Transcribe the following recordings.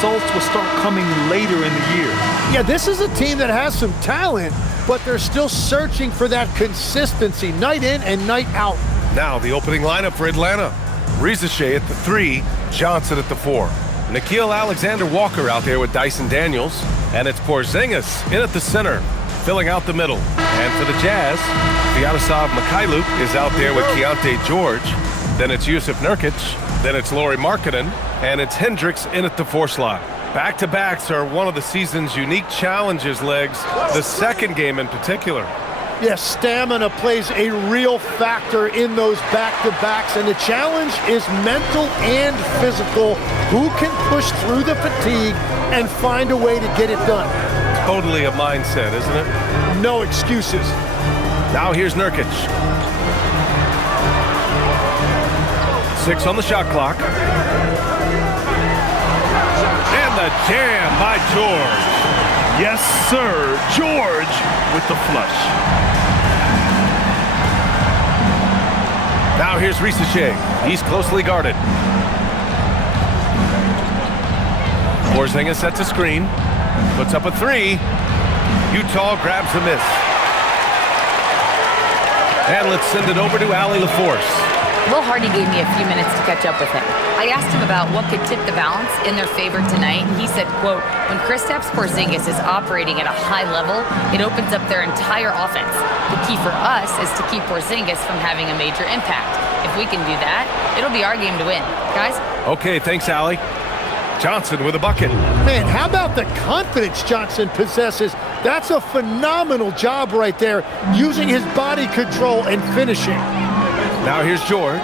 results will start coming later in the year. Yeah, this is a team that has some talent, but they're still searching for that consistency night in and night out. Now the opening lineup for Atlanta. Ricochet at the 3, Johnson at the 4. Nickeil Alexander-Walker out there with Dyson Daniels. And it's Porzingis in at the center, filling out the middle. And for the Jazz, Vladislav Mikhailuk is out there with Keontae George. Then it's Yusuf Nurkic. Then it's Lauri Markkanen. And it's Hendricks in at the 4 slot. Back-to-backs are one of the season's unique challenges, Legs. The second game in particular. Yes, stamina plays a real factor in those back-to-backs, and the challenge is mental and physical. Who can push through the fatigue and find a way to get it done? Totally a mindset, isn't it? No excuses. Now here's Nurkic. 6 on the shot clock. And the jam by George. Yes, sir. George with the flush. Now here's Ricochet. He's closely guarded. Porzingis sets a screen. Puts up a 3. Utah grabs the miss. And let's send it over to Allie LaForce. Will Hardy gave me a few minutes to catch up with him. I asked him about what could tip the balance in their favor tonight, and he said, quote, when Kristaps Porzingis is operating at a high level, it opens up their entire offense. The key for us is to keep Porzingis from having a major impact. If we can do that, it'll be our game to win. Guys? Okay, thanks, Allie. Johnson with a bucket. Man, how about the confidence Johnson possesses? That's a phenomenal job right there, using his body control and finishing. Now here's George.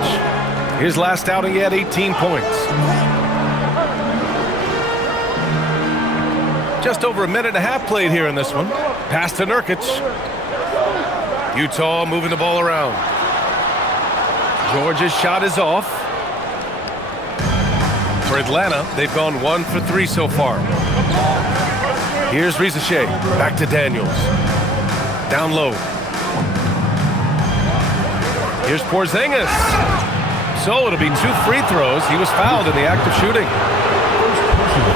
His last outing, he had 18 points. Just over a minute and a half played here in this one. Pass to Nurkic. Utah moving the ball around. George's shot is off. For Atlanta, they've gone 1 for 3 so far. Here's Ricochet. Back to Daniels. Down low. Here's Porzingis. So it'll be 2 free throws. He was fouled in the act of shooting.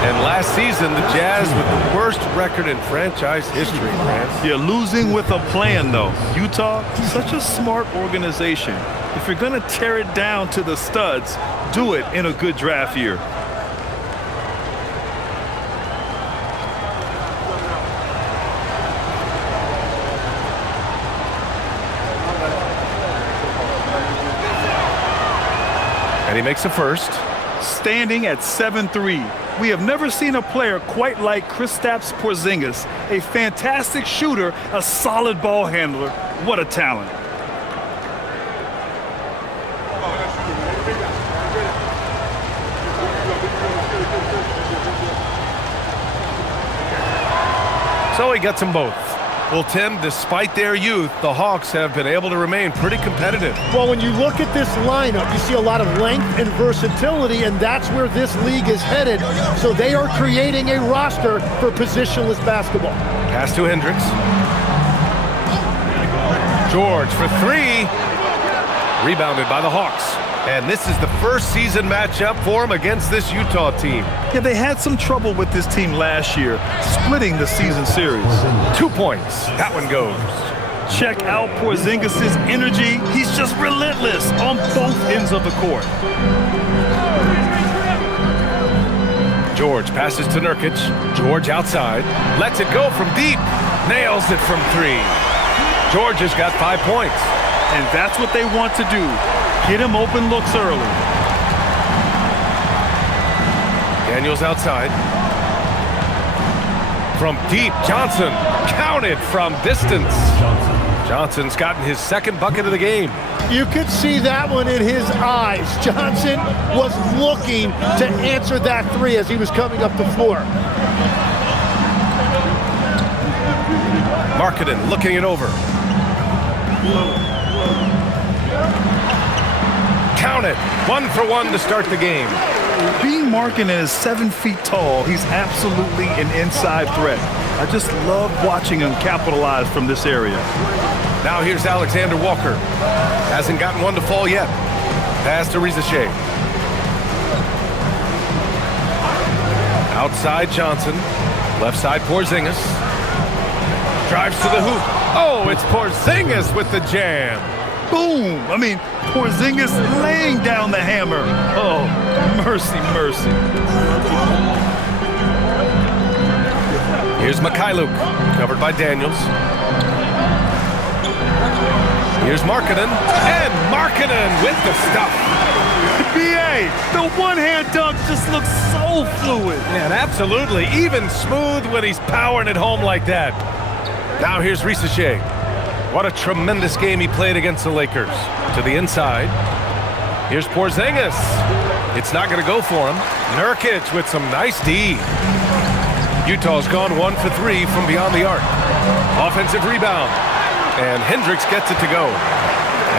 And last season, the Jazz with the worst record in franchise history, France. You're losing with a plan, though. Utah, such a smart organization. If you're going to tear it down to the studs, do it in a good draft year. And he makes the first. Standing at 7-3. We have never seen a player quite like Kristaps Porzingis. A fantastic shooter, a solid ball handler. What a talent. So he gets them both. Well, Tim, despite their youth, the Hawks have been able to remain pretty competitive. Well, when you look at this lineup, you see a lot of length and versatility, and that's where this league is headed. So they are creating a roster for positionless basketball. Pass to Hendricks. George for 3. Rebounded by the Hawks. And this is the first season matchup for him against this Utah team. Yeah, they had some trouble with this team last year, splitting the season series. 2 points. That one goes. Check out Porzingis' energy. He's just relentless on both ends of the court. George passes to Nurkic. George outside. Lets it go from deep. Nails it from 3. George has got 5 points. And that's what they want to do. Get him open looks early. Daniels outside. From deep, Johnson counted from distance. Johnson's gotten his second bucket of the game. You could see that one in his eyes. Johnson was looking to answer that 3 as he was coming up the floor. Markkanen looking it over. Count it. 1 for 1 to start the game. Being Markkanen is 7 feet tall. He's absolutely an inside threat. I just love watching him capitalize from this area. Now here's Alexander Walker. Hasn't gotten one to fall yet. Pass to Ricochet. Outside Johnson. Left side Porzingis. Drives to the hoop. Oh, it's Porzingis with the jam. Boom! I mean, Porzingis laying down the hammer. Oh, mercy, mercy. Here's Mikhailuk, covered by Daniels. Here's Markkanen, and Markkanen with the stuff. BA, the one-hand dunk just looks so fluid. And absolutely, even smooth when he's powering it home like that. Now here's Risacher. What a tremendous game he played against the Lakers. To the inside. Here's Porzingis. It's not going to go for him. Nurkic with some nice D. Utah's gone 1 for 3 from beyond the arc. Offensive rebound. And Hendricks gets it to go.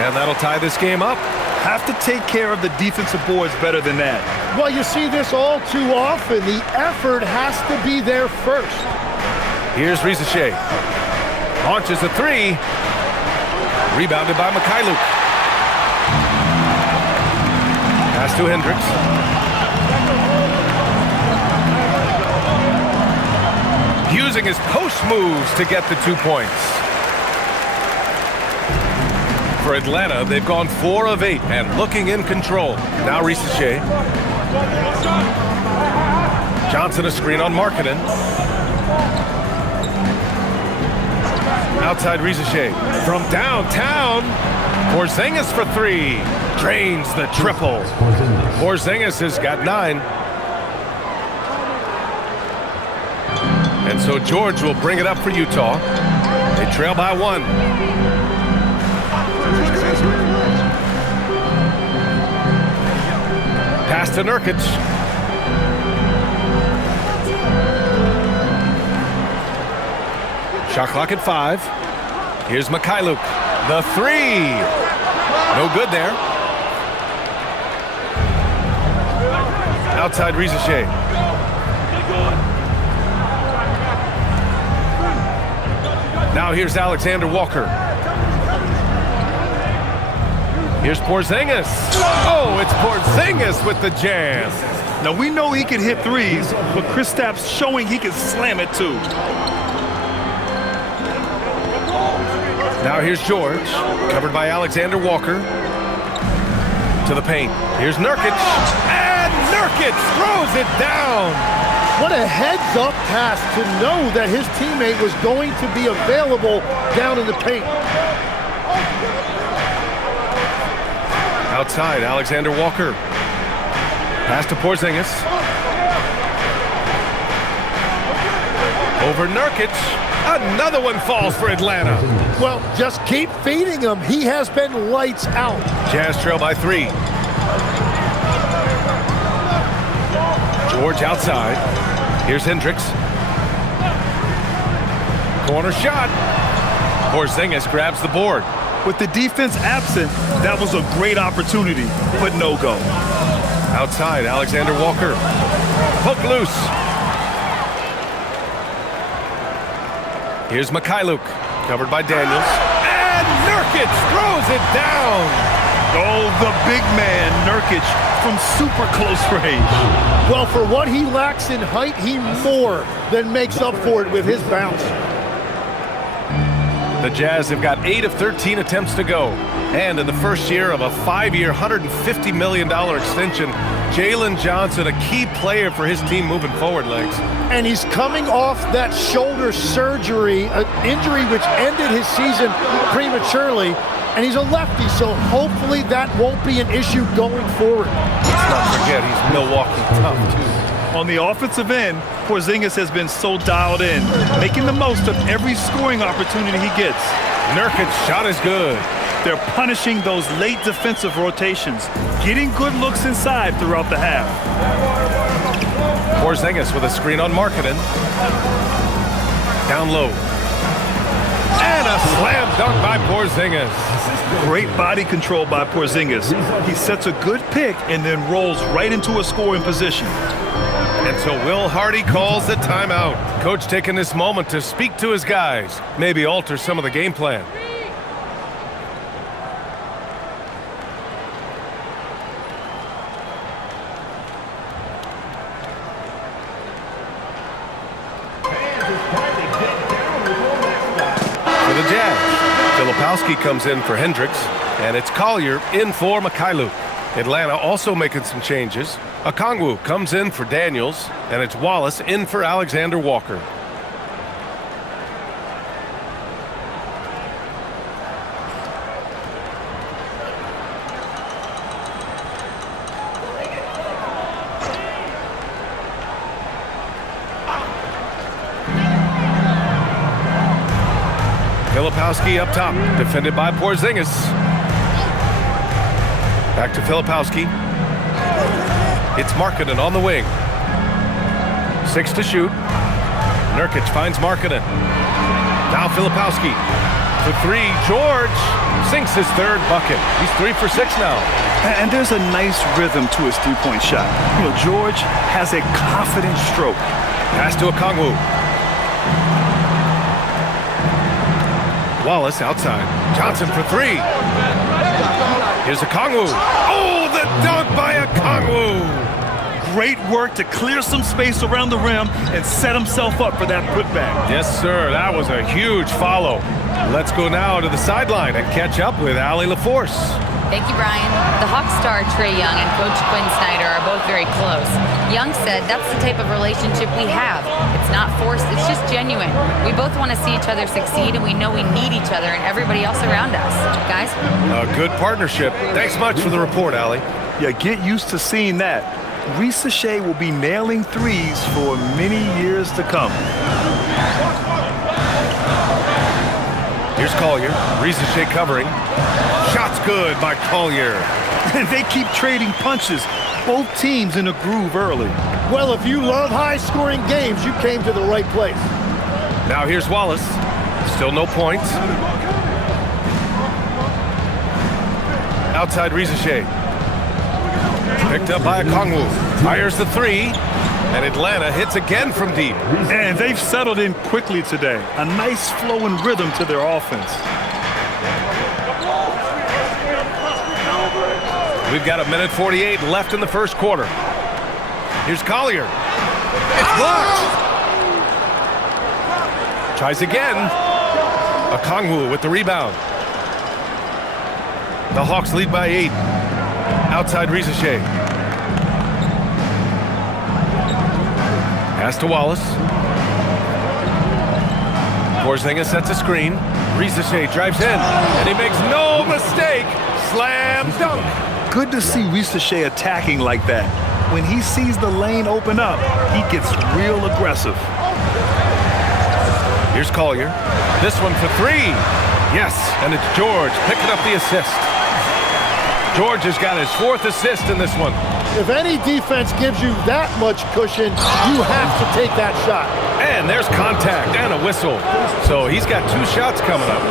And that'll tie this game up. Have to take care of the defensive boards better than that. Well, you see this all too often. The effort has to be there first. Here's Risacher. Launches a three. Rebounded by Mikhailuk. Pass to Hendricks. Using his post moves to get the 2 points. For Atlanta, they've gone 4 of 8 and looking in control. Now Risacher. Johnson a screen on Markkanen. Outside Risacher. From downtown, Porzingis for 3. Drains the triple. Porzingis has got 9. And so George will bring it up for Utah. They trail by 1. Pass to Nurkic. Shot clock at 5. Here's Mikhailuk. The 3. No good there. Outside Risacher. Now here's Alexander Walker. Here's Porzingis. Oh, it's Porzingis with the jam. Now, we know he can hit threes, but Kristaps showing he can slam it too. Now here's George, covered by Alexander Walker. To the paint. Here's Nurkic. And Nurkic throws it down. What a heads-up pass to know that his teammate was going to be available down in the paint. Outside, Alexander Walker. Pass to Porzingis. Over Nurkic. Another one falls for Atlanta. Well, just keep feeding him. He has been lights out. Jazz trail by 3. George outside. Here's Hendricks. Corner shot. Porzingis grabs the board. With the defense absent, that was a great opportunity, but no go. Outside, Alexander Walker. Hook loose. Here's Mikhailuk, covered by Daniels. And Nurkic throws it down. Oh, the big man, Nurkic, from super close range. Well, for what he lacks in height, he more than makes up for it with his bounce. The Jazz have got 8 of 13 attempts to go. And in the first year of a 5-year, $150 million extension, Jalen Johnson, a key player for his team moving forward, Legs. And he's coming off that shoulder surgery, an injury which ended his season prematurely. And he's a lefty, so hopefully that won't be an issue going forward. Let's not forget, he's Milwaukee tough, too. On the offensive end, Porzingis has been so dialed in, making the most of every scoring opportunity he gets. Nurkic's shot is good. They're punishing those late defensive rotations, getting good looks inside throughout the half. Porzingis with a screen on Markkanen. Down low. And a slam dunk by Porzingis. Great body control by Porzingis. He sets a good pick and then rolls right into a scoring position. And so Will Hardy calls the timeout. Coach taking this moment to speak to his guys, maybe alter some of the game plan. the Jazz. Filipowski comes in for Hendricks, and it's Collier in for Mikhailu. Atlanta also making some changes. Okongwu comes in for Daniels, and it's Wallace in for Alexander Walker. Filipowski up top, defended by Porzingis. Back to Filipowski. It's Markkanen on the wing. 6 to shoot. Nurkic finds Markkanen. Now Filipowski for 3. George sinks his third bucket. He's 3 for 6 now. And there's a nice rhythm to his three-point shot. You know, George has a confident stroke. Pass to Okongwu. Wallace outside. Johnson for 3. Here's Okongwu. Oh, the dunk by Okongwu. Great work to clear some space around the rim and set himself up for that putback. Yes, sir. That was a huge follow. Let's go now to the sideline and catch up with Allie LaForce. Thank you, Brian. The Hawks star Trae Young and Coach Quinn Snyder are both very close. Young said that's the type of relationship we have. It's not forced, it's just genuine. We both want to see each other succeed, and we know we need each other and everybody else around us. Guys? A good partnership. Thanks much for the report, Allie. Yeah, get used to seeing that. Reese Shea will be nailing threes for many years to come. Here's Collier. Reese Shea covering. Shot's good by Collier. And they keep trading punches. Both teams in a groove early. Well, if you love high-scoring games, you came to the right place. Now here's Wallace. Still no points. Outside Reese Shea. Picked up by Okongwu. Fires the 3. And Atlanta hits again from deep. And they've settled in quickly today. A nice flowing rhythm to their offense. We've got 1:48 left in the first quarter. Here's Collier. It's blocked. Tries again. Okongwu with the rebound. The Hawks lead by 8. Outside Reese Shea. Pass to Wallace. Porzingis sets a screen. Reese Shea drives in, and he makes no mistake. Slam dunk. Good to see Reese Shea attacking like that. When he sees the lane open up, he gets real aggressive. Here's Collier. This one for 3. Yes, and it's George picking up the assist. George has got his 4th assist in this one. If any defense gives you that much cushion, you have to take that shot. And there's contact and a whistle. So he's got 2 shots coming up.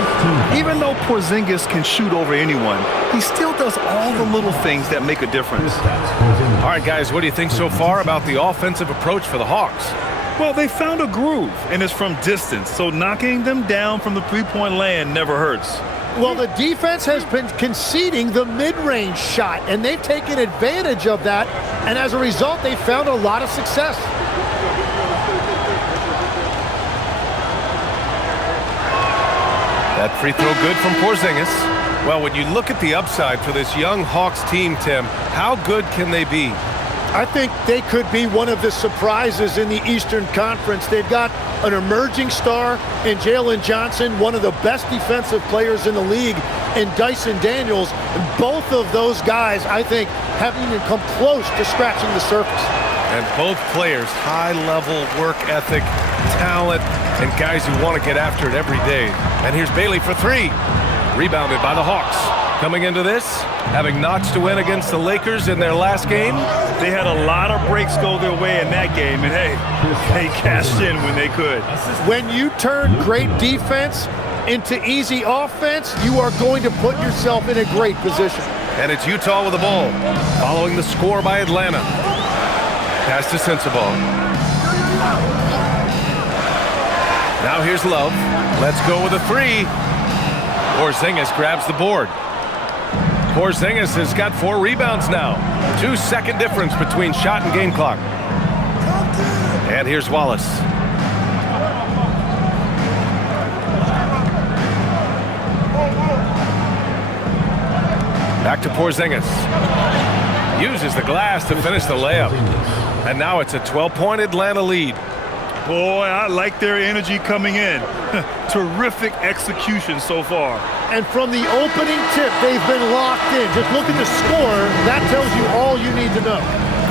Even though Porzingis can shoot over anyone, he still does all the little things that make a difference. All right, guys, what do you think so far about the offensive approach for the Hawks? Well, they found a groove, and it's from distance, so knocking them down from the three-point land never hurts. Well, the defense has been conceding the mid-range shot, and they've taken advantage of that, and as a result, they found a lot of success. That free throw good from Porzingis. Well, when you look at the upside for this young Hawks team, Tim, how good can they be? I think they could be one of the surprises in the Eastern Conference. They've got an emerging star in Jalen Johnson, one of the best defensive players in the league, and Dyson Daniels. Both of those guys, I think, haven't even come close to scratching the surface. And both players, high-level work ethic, talent, and guys who want to get after it every day. And here's Bailey for 3. Rebounded by the Hawks. Coming into this, having notched to win against the Lakers in their last game. They had a lot of breaks go their way in that game, and hey, they cashed in when they could. When you turn great defense into easy offense, you are going to put yourself in a great position. And it's Utah with the ball, following the score by Atlanta. Pass to Sensabaugh. Now here's Love. Let's go with a 3. Porzingis grabs the board. Porzingis has got 4 rebounds now. 2-second difference between shot and game clock. And here's Wallace. Back to Porzingis. Uses the glass to finish the layup. And now it's a 12-point Atlanta lead. Boy, I like their energy coming in. Terrific execution so far. And from the opening tip, they've been locked in. Just look at the score. That tells you all you need to know.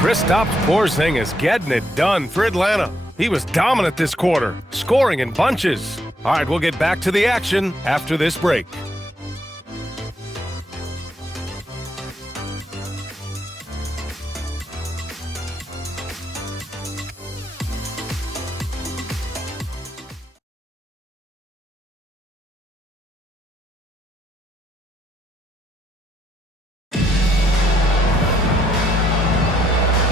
Kristaps Porzingis getting it done for Atlanta. He was dominant this quarter, scoring in bunches. All right, we'll get back to the action after this break.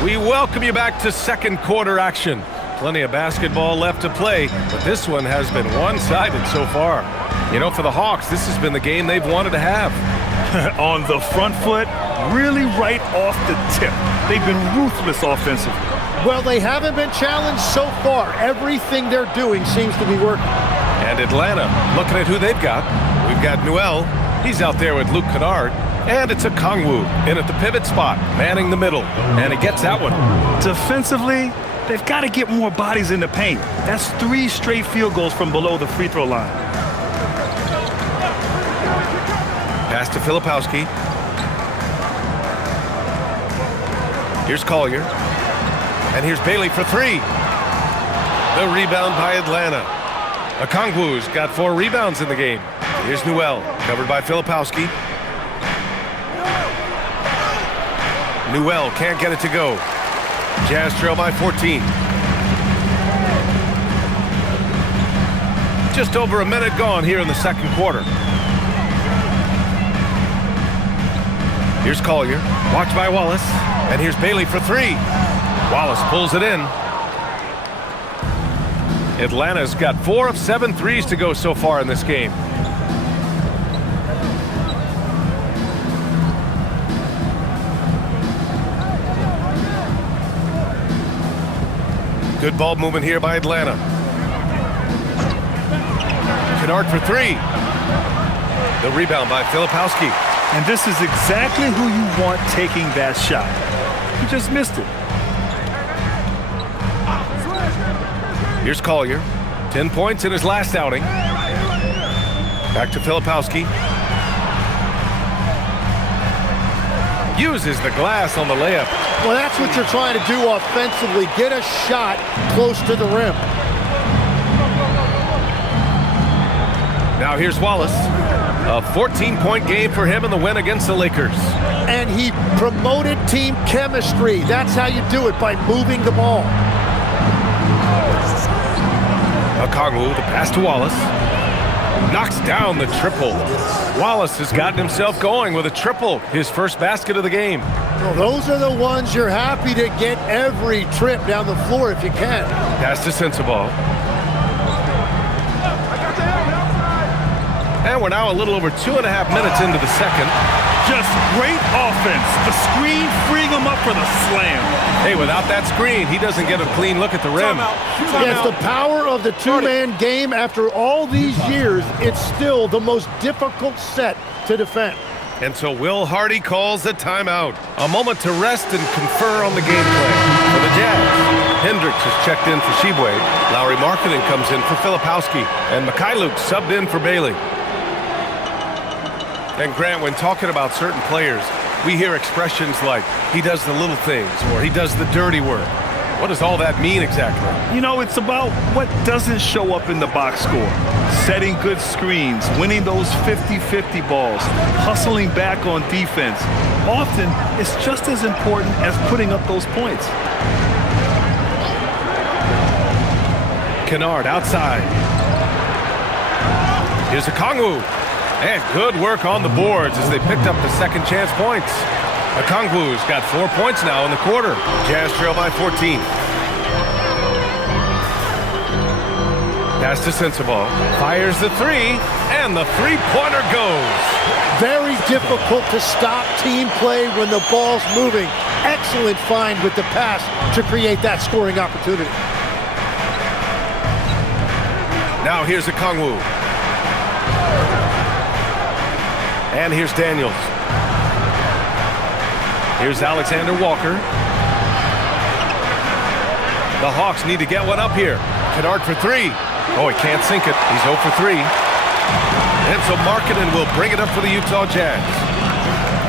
We welcome you back to second quarter action. Plenty of basketball left to play, but this one has been one-sided so far. You know, for the Hawks, this has been the game they've wanted to have. On the front foot, really right off the tip. They've been ruthless offensively. Well, they haven't been challenged so far. Everything they're doing seems to be working. And Atlanta, looking at who they've got. We've got Newell. He's out there with Luke Kennard. And it's a Kongwu in at the pivot spot, manning the middle. And he gets that one. Defensively, they've got to get more bodies in the paint. That's 3 straight field goals from below the free throw line. Pass to Filipowski. Here's Collier. And here's Bailey for 3. The rebound by Atlanta. Okongwu's got 4 rebounds in the game. Here's Newell, covered by Filipowski. Newell can't get it to go. Jazz trail by 14. Just over a minute gone here in the second quarter. Here's Collier, watched by Wallace. And here's Bailey for 3. Wallace pulls it in. Atlanta's got 4 of 7 threes to go so far in this game. Good ball movement here by Atlanta. Kennard for 3. The rebound by Filipowski. And this is exactly who you want taking that shot. You just missed it. Here's Collier. 10 points in his last outing. Back to Filipowski. Uses the glass on the layup. Well, that's what you're trying to do offensively. Get a shot close to the rim. Now here's Wallace. A 14-point game for him in the win against the Lakers. And he promoted team chemistry. That's how you do it, by moving the ball. Okongwu, the pass to Wallace. Knocks down the triple. Wallace has gotten himself going with a triple, his first basket of the game. Well, those are the ones you're happy to get every trip down the floor if you can. Pass to Sensabaugh. And we're now a little over 2.5 minutes into the second. Just great offense. The screen freeing him up for the slam. Hey, without that screen, he doesn't get a clean look at the rim. It's the power of the two-man game. After all these years, it's still the most difficult set to defend. And so Will Hardy calls the timeout. A moment to rest and confer on the game plan for the Jazz. Hendricks has checked in for Sheboy. Lauri Markkanen comes in for Filipowski. And Mikhailuk subbed in for Bailey. And Grant, when talking about certain players, we hear expressions like, he does the little things, or he does the dirty work. What does all that mean exactly? You know, it's about what doesn't show up in the box score. Setting good screens, winning those 50-50 balls, hustling back on defense. Often, it's just as important as putting up those points. Kennard outside. Here's Okongwu. And good work on the boards as they picked up the second chance points. Okongwu's got 4 points now in the quarter. Jazz trail by 14. Pass to Sensabaugh. Fires the 3, and the three-pointer goes. Very difficult to stop team play when the ball's moving. Excellent find with the pass to create that scoring opportunity. Now here's Okongwu. And here's Daniels. Here's Alexander Walker. The Hawks need to get one up here. Kennard for three. Oh, he can't sink it. He's 0 for 3. And so Markkanen will bring it up for the Utah Jazz.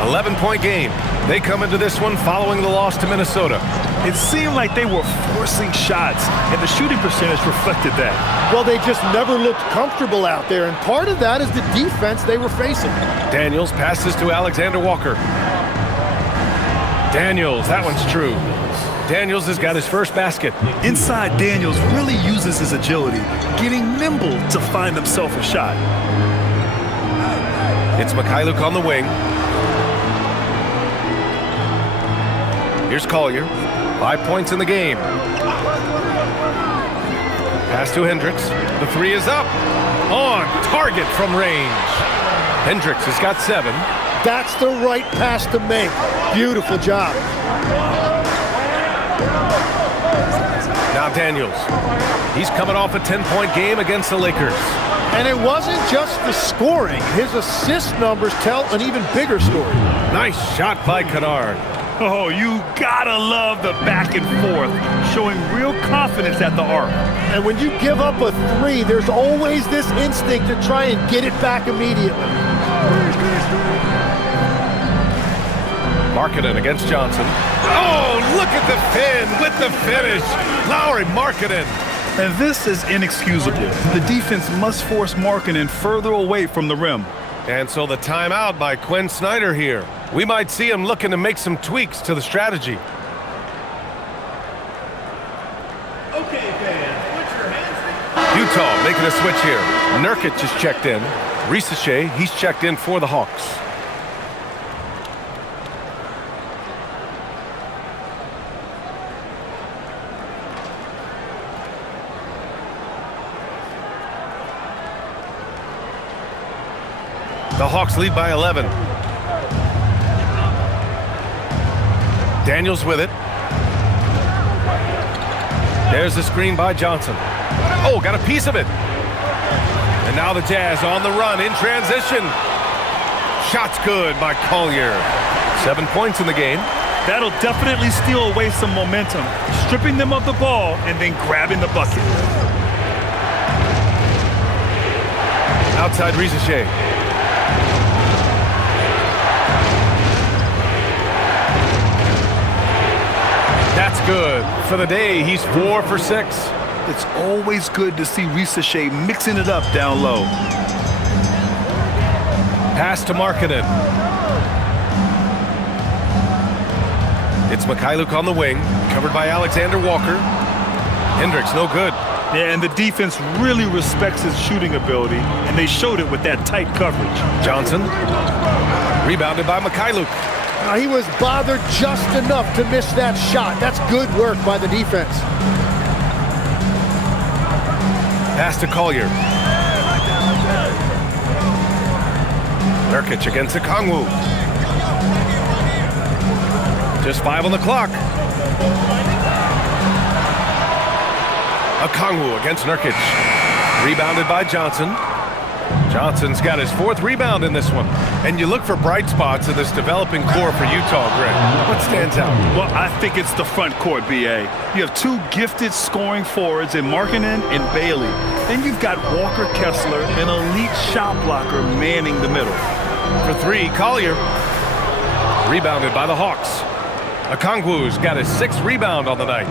11-point game. They come into this one following the loss to Minnesota. It seemed like they were forcing shots, and the shooting percentage reflected that. Well, they just never looked comfortable out there, and part of that is the defense they were facing. Daniels passes to Alexander Walker. Daniels, that one's true. Daniels has got his first basket. Inside, Daniels really uses his agility, getting nimble to find himself a shot. It's Mikhailuk on the wing. Here's Collier. 5 points in the game. Pass to Hendricks. The three is up. On target from range. Hendricks has got 7. That's the right pass to make. Beautiful job. Now Daniels. He's coming off a 10-point game against the Lakers. And it wasn't just the scoring. His assist numbers tell an even bigger story. Nice shot by Kennard. Oh, you gotta love the back and forth, showing real confidence at the arc. And when you give up a 3, there's always this instinct to try and get it back immediately. Markkanen against Johnson. Oh, look at the fin with the finish. Lauri Markkanen. And this is inexcusable. The defense must force Markkanen further away from the rim. And so the timeout by Quinn Snyder here. We might see him looking to make some tweaks to the strategy. Okay, fans, put your hands in. Utah making a switch here. Nurkic is checked in. Risache, he's checked in for the Hawks. The Hawks lead by 11. Daniels with it. There's the screen by Johnson. Oh, got a piece of it. And now the Jazz on the run in transition. Shot's good by Collier. 7 points in the game. That'll definitely steal away some momentum, stripping them of the ball and then grabbing the bucket. Outside Risache. That's good. For the day, he's 4 for 6. It's always good to see Risache mixing it up down low. Pass to Markkanen. It's Mikhailuk on the wing, covered by Alexander Walker. Hendricks, no good. Yeah, and the defense really respects his shooting ability, and they showed it with that tight coverage. Johnson, rebounded by Mikhailuk. He was bothered just enough to miss that shot. That's good work by the defense. Pass to Collier. Nurkic against Okongwu. Just 5 on the clock. Okongwu against Nurkic. Rebounded by Johnson. Johnson's got his 4th rebound in this one. And you look for bright spots in this developing core for Utah, Greg. What stands out? Well, I think it's the front court, B.A. You have 2 gifted scoring forwards in Markkanen and Bailey. Then you've got Walker Kessler, an elite shot blocker, manning the middle. For 3, Collier. Rebounded by the Hawks. Okongwu's got his 6th rebound on the night.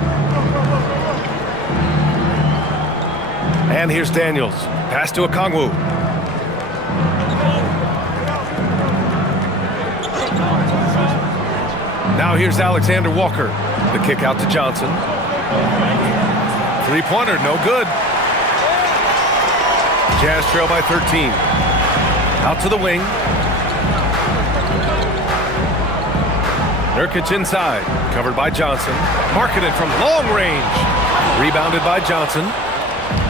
And here's Daniels. Pass to Okongwu. Now here's Alexander Walker. The kick out to Johnson. 3-pointer, no good. Jazz trail by 13. Out to the wing. Nurkic inside. Covered by Johnson. Markkanen from long range. Rebounded by Johnson.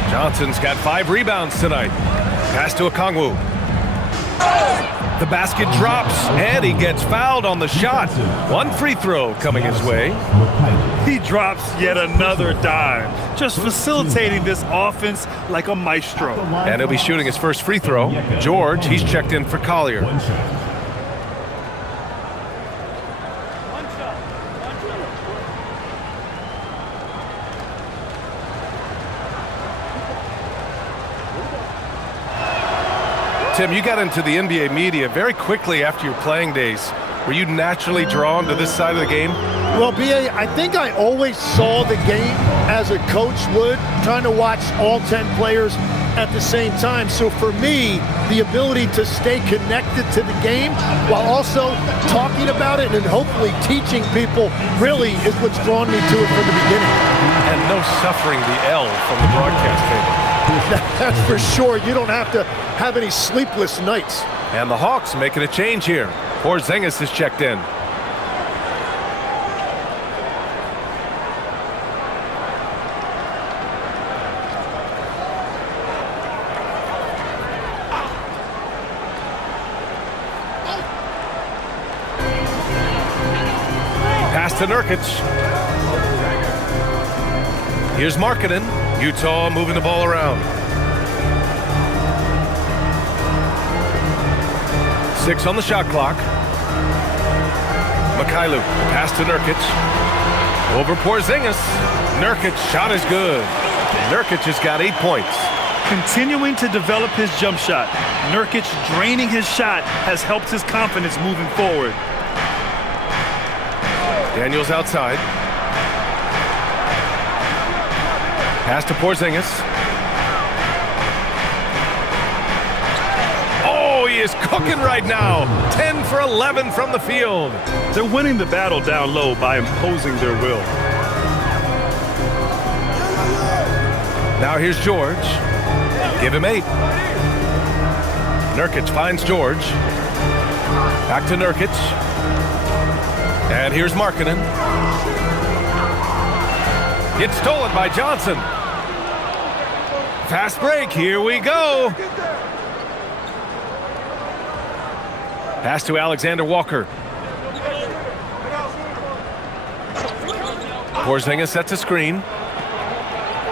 Johnson's got 5 rebounds tonight. Pass to Okongwu. The basket drops, and he gets fouled on the shot. 1 free throw coming his way. He drops yet another dime, just facilitating this offense like a maestro. And he'll be shooting his first free throw. George, he's checked in for Collier. Tim, you got into the NBA media very quickly after your playing days. Were you naturally drawn to this side of the game? Well, B.A., I think I always saw the game as a coach would, trying to watch all 10 players at the same time. So for me, the ability to stay connected to the game while also talking about it and hopefully teaching people really is what's drawn me to it from the beginning. And no suffering the L from the broadcast table. That's for sure. You don't have to have any sleepless nights. And the Hawks making a change here. Porzingis is checked in. Pass to Nurkic. Here's Markkanen. Utah moving the ball around. 6 on the shot clock. Mikhailuk, pass to Nurkic. Over Porzingis. Nurkic, shot is good. Nurkic has got 8 points. Continuing to develop his jump shot. Nurkic draining his shot has helped his confidence moving forward. Daniels outside. Pass to Porzingis. He is cooking right now. 10 for 11 from the field. They're winning the battle down low by imposing their will. Now here's George. Give him 8. Nurkic finds George. Back to Nurkic. And here's Markkanen. It's stolen by Johnson. Fast break. Here we go. Pass to Alexander Walker. Porzingis sets a screen.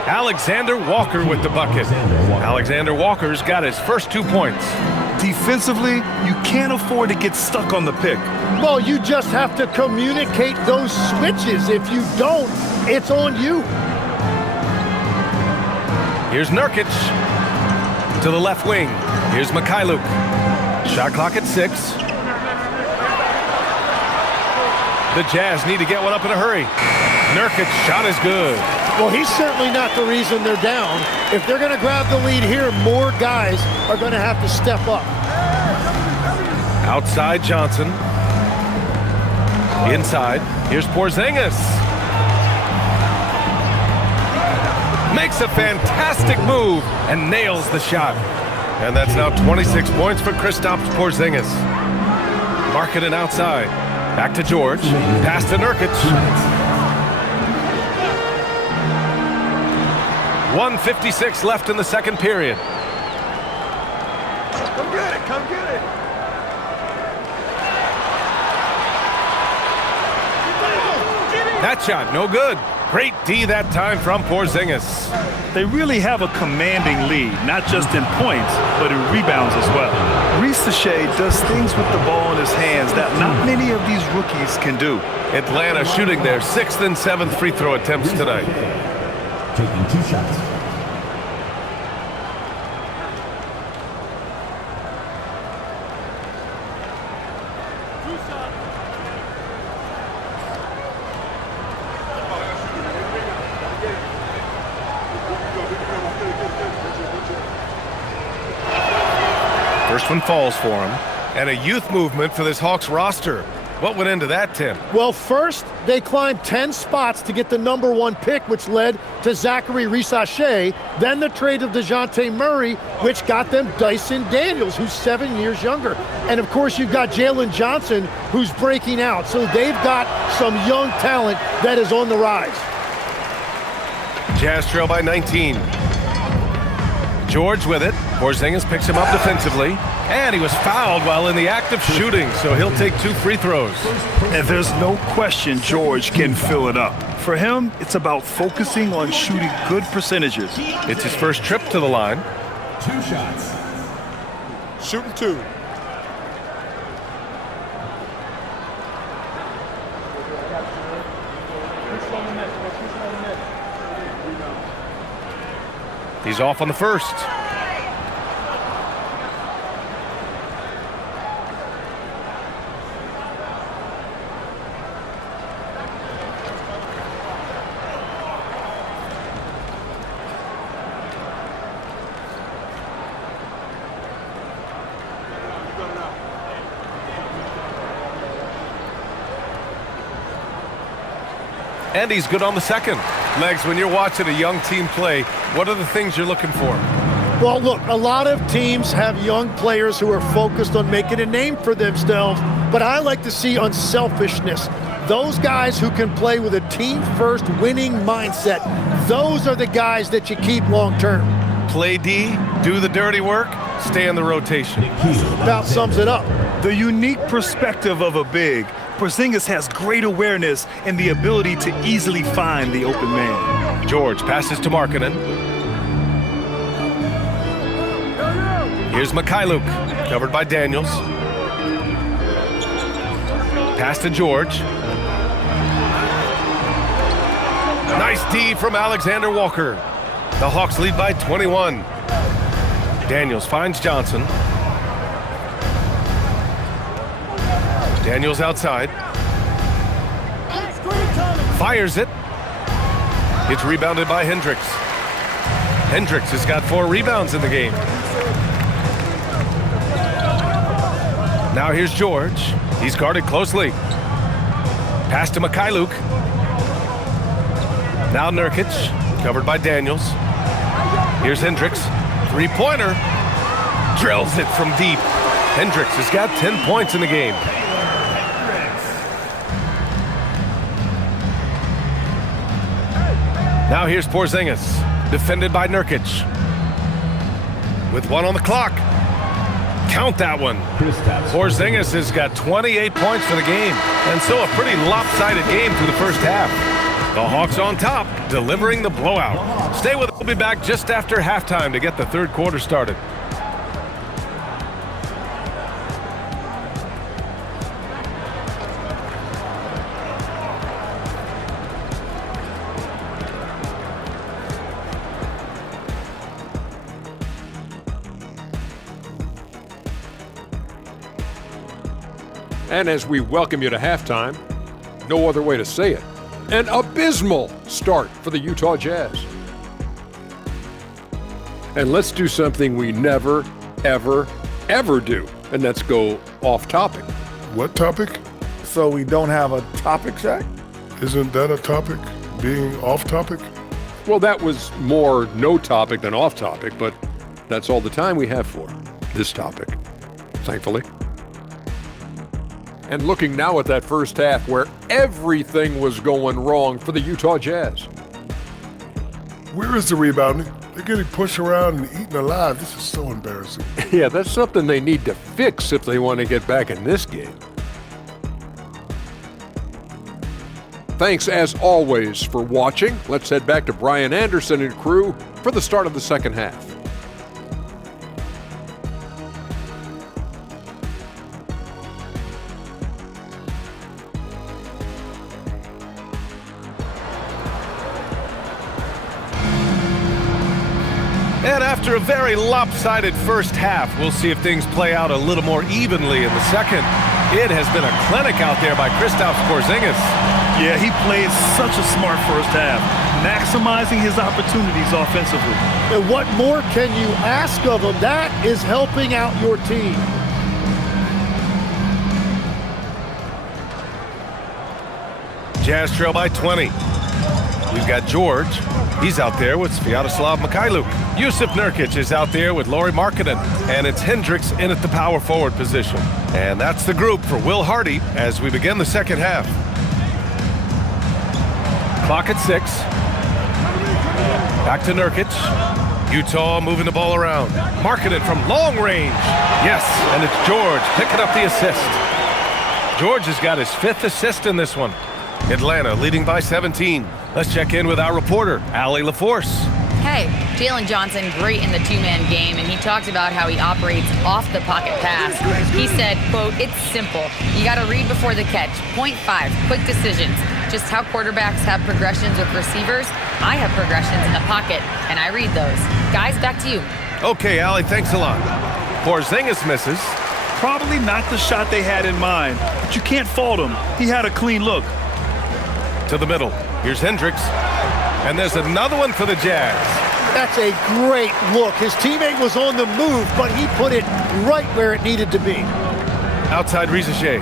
Alexander Walker with the bucket. Alexander Walker's got his first 2 points. Defensively, you can't afford to get stuck on the pick. Well, you just have to communicate those switches. If you don't, it's on you. Here's Nurkic to the left wing. Here's Mikhailuk. Shot clock at 6. The Jazz need to get one up in a hurry. Nurkic shot is good. Well, he's certainly not the reason they're down. If they're going to grab the lead here, more guys are going to have to step up. Outside Johnson. Inside. Here's Porzingis. Makes a fantastic move and nails the shot. And that's now 26 points for Kristaps Porzingis. Markkanen outside. Back to George. Pass to Nurkic. 1:56 left in the second period. Come get it, come get it. That shot, no good. Great D that time from Porzingis. They really have a commanding lead, not just in points, but in rebounds as well. Sacramento does things with the ball in his hands that not many of these rookies can do. Atlanta shooting their 6th and 7th free throw attempts tonight. Taking 2 shots. First one falls for him. And a youth movement for this Hawks roster. What went into that, Tim? Well, first, they climbed 10 spots to get the #1 pick, which led to Zachary Risacher. Then the trade of DeJounte Murray, which got them Dyson Daniels, who's 7 years younger. And, of course, you've got Jalen Johnson, who's breaking out. So they've got some young talent that is on the rise. Jazz trail by 19. George with it. Porzingis picks him up defensively. And he was fouled while in the act of shooting, so he'll take 2 free throws. And there's no question George can fill it up. For him, it's about focusing on shooting good percentages. It's his first trip to the line. 2 shots. Shooting 2. He's off on the first. And he's good on the second. Legs, when you're watching a young team play, what are the things you're looking for? Well, look, a lot of teams have young players who are focused on making a name for themselves, but I like to see unselfishness. Those guys who can play with a team-first winning mindset, those are the guys that you keep long-term. Play D, do the dirty work, stay in the rotation. About sums it up. The unique perspective of a big. Porzingis has great awareness and the ability to easily find the open man. George passes to Markkanen. Here's Mikhailuk, covered by Daniels. Pass to George. Nice D from Alexander Walker. The Hawks lead by 21. Daniels finds Johnson. Daniels outside. Fires it. It's rebounded by Hendricks. Hendricks has got 4 rebounds in the game. Now here's George. He's guarded closely. Pass to Mikhailuk. Now Nurkic, covered by Daniels. Here's Hendricks. Three-pointer. Drills it from deep. Hendricks has got 10 points in the game. Now here's Porzingis, defended by Nurkic. With 1 on the clock. Count that one. Porzingis has got 28 points for the game, and so a pretty lopsided game through the first half. The Hawks on top, delivering the blowout. Stay with us. We'll be back just after halftime to get the third quarter started. And as we welcome you to halftime, no other way to say it, an abysmal start for the Utah Jazz. And let's do something we never, ever, ever do, and that's go off topic. What topic? So we don't have a topic, Shaq? Isn't that a topic? Being off topic? Well, that was more no topic than off topic, but that's all the time we have for this topic, thankfully. And looking now at that first half where everything was going wrong for the Utah Jazz. Where is the rebounding? They're getting pushed around and eaten alive. This is so embarrassing. Yeah, that's something they need to fix if they want to get back in this game. Thanks, as always, for watching. Let's head back to Brian Anderson and crew for the start of the second half. And after a very lopsided first half, we'll see if things play out a little more evenly in the second. It has been a clinic out there by Kristaps Porzingis. Yeah, he played such a smart first half, maximizing his opportunities offensively. And what more can you ask of him? That is helping out your team. Jazz trail by 20. We've got George. He's out there with Sviatoslav Mikhailuk. Yusuf Nurkic is out there with Lauri Markkanen. And it's Hendricks in at the power forward position. And that's the group for Will Hardy as we begin the second half. Clock at 6. Back to Nurkic. Utah moving the ball around. Markkanen from long range. Yes, and it's George picking up the assist. George has got his 5th assist in this one. Atlanta leading by 17. Let's check in with our reporter, Allie LaForce. Hey, Jalen Johnson, great in the two-man game, and he talked about how he operates off the pocket pass. He said, quote, "It's simple. You got to read before the catch. 0.5, quick decisions. Just how quarterbacks have progressions with receivers, I have progressions in the pocket, and I read those." Guys, back to you. Okay, Allie, thanks a lot. Porzingis misses. Probably not the shot they had in mind, but you can't fault him. He had a clean look. To the middle. Here's Hendricks. And there's another one for the Jazz. That's a great look. His teammate was on the move, but he put it right where it needed to be. Outside Rizachet.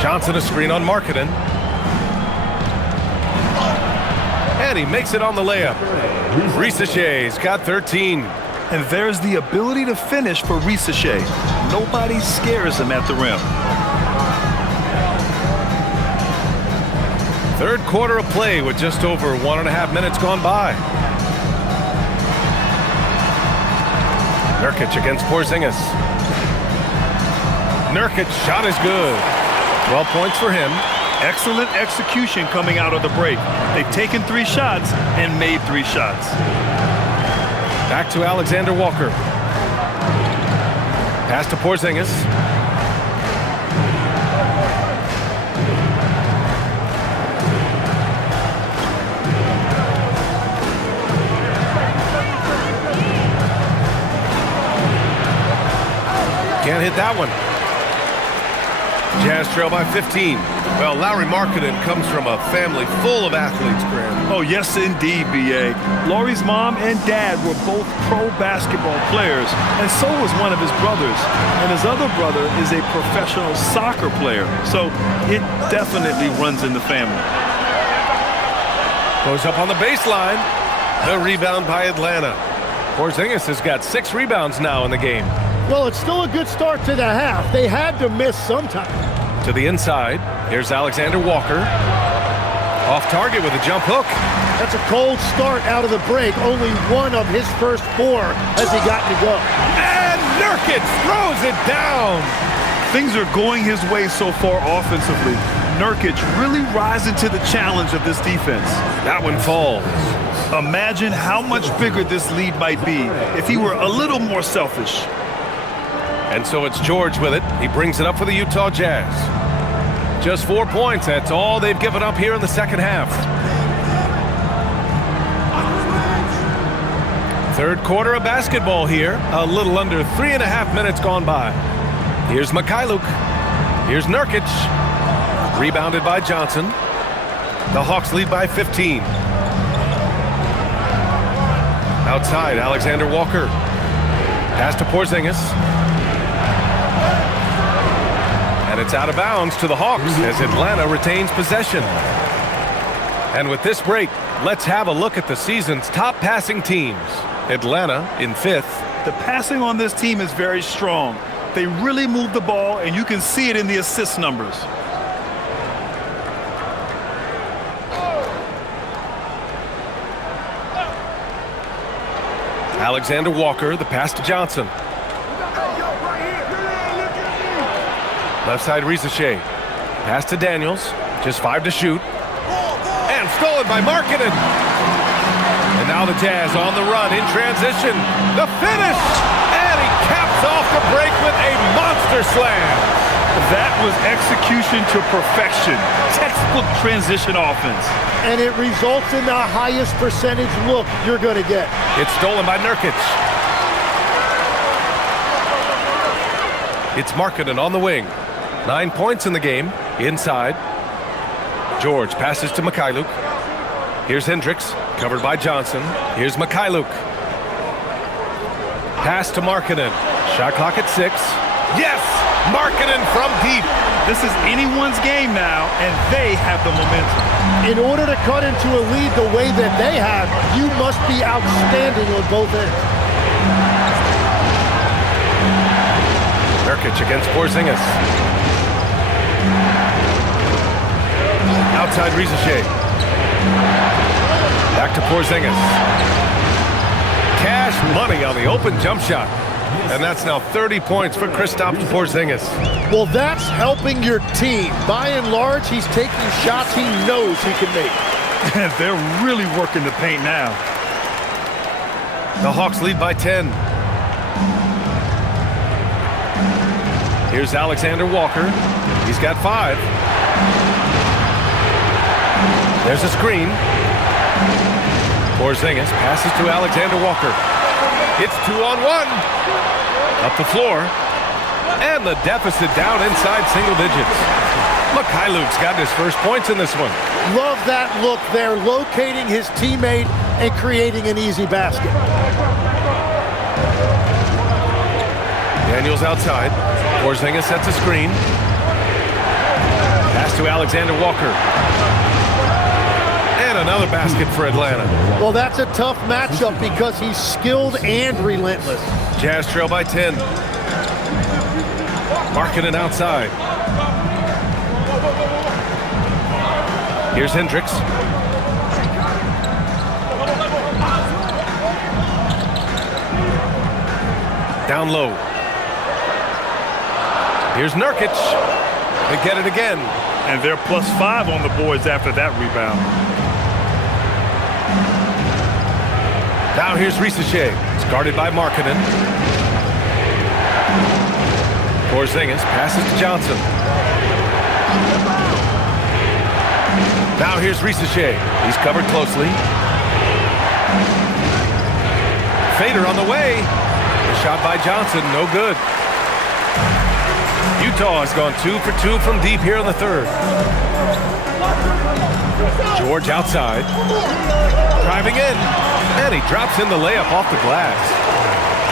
Johnson a screen on Markkanen. And he makes it on the layup. Risache's got 13. And there's the ability to finish for Risache. Nobody scares him at the rim. Third quarter of play with just over 1.5 minutes gone by. Nurkic against Porzingis. Nurkic shot is good. 12 points for him. Excellent execution coming out of the break. They've taken 3 shots and made 3 shots. Back to Alexander Walker. Pass to Porzingis. Can't hit that one. Jazz trail by 15. Well, Lauri Markkanen comes from a family full of athletes, Graham. Oh, yes, indeed, B.A. Lauri's mom and dad were both pro basketball players, and so was one of his brothers. And his other brother is a professional soccer player, so it definitely runs in the family. Goes up on the baseline. The rebound by Atlanta. Porzingis has got 6 rebounds now in the game. Well, it's still a good start to the half. They had to miss sometime. To the inside. Here's Alexander Walker. Off target with a jump hook. That's a cold start out of the break. Only one of his first 4 has he gotten to go. And Nurkic throws it down. Things are going his way so far offensively. Nurkic really rising to the challenge of this defense. That one falls. Imagine how much bigger this lead might be if he were a little more selfish. And so it's George with it. He brings it up for the Utah Jazz. Just 4 points. That's all they've given up here in the second half. Third quarter of basketball here. A little under 3.5 minutes gone by. Here's Mikhailuk. Here's Nurkic. Rebounded by Johnson. The Hawks lead by 15. Outside, Alexander Walker. Pass to Porzingis. And it's out of bounds to the Hawks as Atlanta retains possession. And with this break, let's have a look at the season's top passing teams. Atlanta in 5th. The passing on this team is very strong. They really move the ball, and you can see it in the assist numbers. Alexander Walker, the pass to Johnson. Left side, Risache. Pass to Daniels. Just 5 to shoot. And stolen by Markkanen. And now the Jazz on the run in transition. The finish! And he caps off the break with a monster slam. That was execution to perfection. Textbook transition offense. And it results in the highest percentage look you're going to get. It's stolen by Nurkic. It's Markkanen on the wing. 9 points in the game. Inside. George passes to Mikhailuk. Here's Hendricks. Covered by Johnson. Here's Mikhailuk. Pass to Markkanen. Shot clock at 6. Yes! Markkanen from deep. This is anyone's game now, and they have the momentum. In order to cut into a lead the way that they have, you must be outstanding on both ends. Nurkic against Porzingis. Outside Risache. Back to Porzingis. Cash money on the open jump shot. And that's now 30 points for Kristaps Porzingis. Well, that's helping your team. By and large, he's taking shots he knows he can make. They're really working the paint now. The Hawks lead by 10. Here's Alexander Walker. He's got 5. There's a screen. Porzingis passes to Alexander Walker. It's 2-on-1. Up the floor. And the deficit down inside single digits. Mikhailuk's got his first points in this one. Love that look there, locating his teammate and creating an easy basket. Daniels outside. Porzingis sets a screen. Pass to Alexander Walker. And another basket for Atlanta. Well, that's a tough matchup because he's skilled and relentless. Jazz trail by 10. Markkanen outside. Here's Hendricks. Down low. Here's Nurkic. They get it again. And they're +5 on the boards after that rebound. Now here's Risache. It's guarded by Markkanen. Porzingis passes to Johnson. Now here's Risache. He's covered closely. Fader on the way. The shot by Johnson, no good. Utah has gone 2 for 2 from deep here in the third. George outside. Driving in. And he drops in the layup off the glass.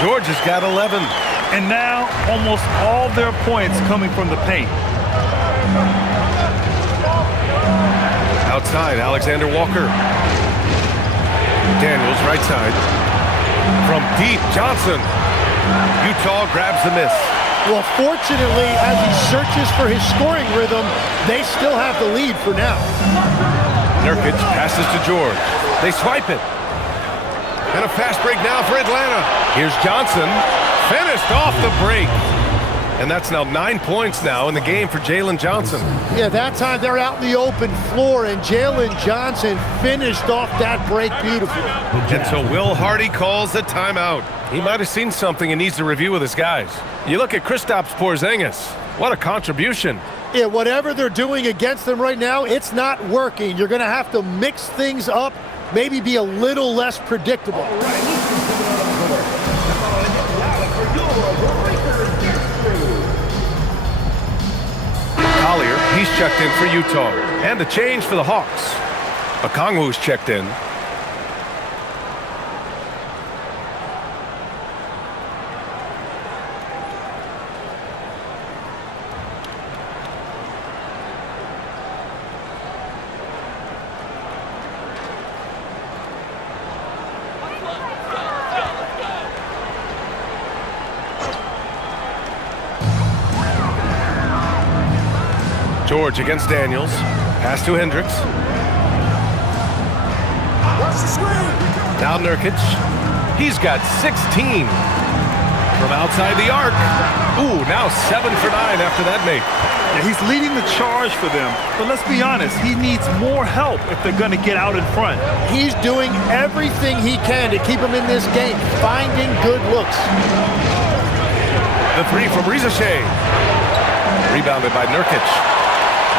George has got 11. And now almost all their points coming from the paint. Outside, Alexander Walker. Daniels right side. From deep, Johnson. Utah grabs the miss. Well, fortunately, as he searches for his scoring rhythm, they still have the lead for now. Nurkic passes to George. They swipe it. And a fast break now for Atlanta. Here's Johnson. Finished off the break. And that's now 9 points now in the game for Jalen Johnson. Yeah, that time they're out in the open floor, and Jalen Johnson finished off that break beautifully. And so Will Hardy calls the timeout. He might have seen something and needs to review with his guys. You look at Kristaps Porzingis. What a contribution. Yeah, whatever they're doing against them right now, it's not working. You're going to have to mix things up, maybe be a little less predictable. Collier, he's checked in for Utah. And a change for the Hawks. Katangos checked in. George against Daniels. Pass to Hendricks. Now Nurkic. He's got 16 from outside the arc. Ooh, now 7 for 9 after that make. Yeah, he's leading the charge for them. But let's be honest, he needs more help if they're going to get out in front. He's doing everything he can to keep him in this game, finding good looks. The three from Risache. Rebounded by Nurkic.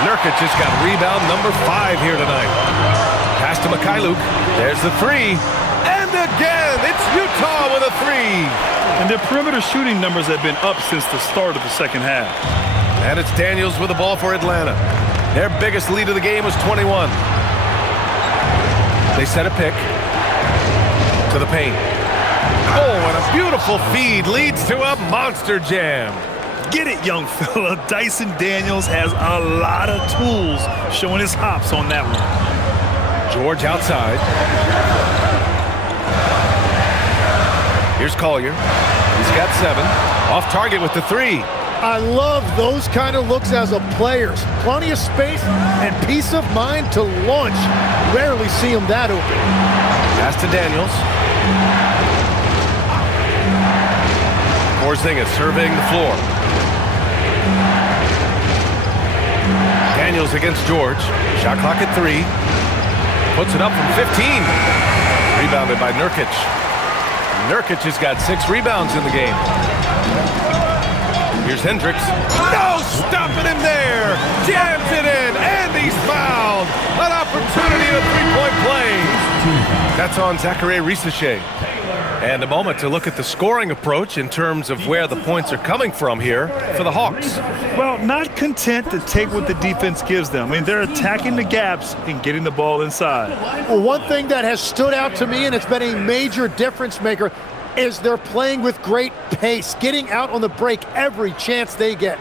Nurkic just got rebound number 5 here tonight. Pass to Mikhailuk. There's the three. And again, it's Utah with a 3. And their perimeter shooting numbers have been up since the start of the second half. And it's Daniels with the ball for Atlanta. Their biggest lead of the game was 21. They set a pick to the paint. Oh, and a beautiful feed leads to a monster jam. Get it, young fella. Dyson Daniels has a lot of tools, showing his hops on that one. George outside. Here's Collier. He's got 7. Off target with the 3. I love those kind of looks as a player. Plenty of space and peace of mind to launch. Rarely see him that open. Pass to Daniels. Porzingis surveying the floor. Daniels against George. Shot clock at 3. Puts it up from 15. Rebounded by Nurkic. Nurkic has got 6 rebounds in the game. Here's Hendricks. No stopping him there. Jams it in, and he's fouled. An opportunity, a three-point play. That's on Zachary Risache. And a moment to look at the scoring approach in terms of where the points are coming from here for the Hawks. Well, not content to take what the defense gives them. I mean, they're attacking the gaps and getting the ball inside. Well, one thing that has stood out to me, and it's been a major difference maker, is they're playing with great pace, getting out on the break every chance they get.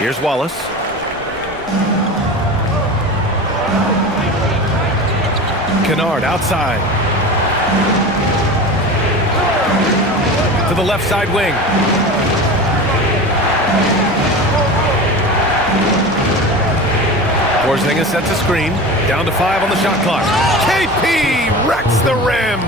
Here's Wallace. Kennard outside. To the left side wing. Porzingis sets a screen. Down to 5 on the shot clock. KP wrecks the rim.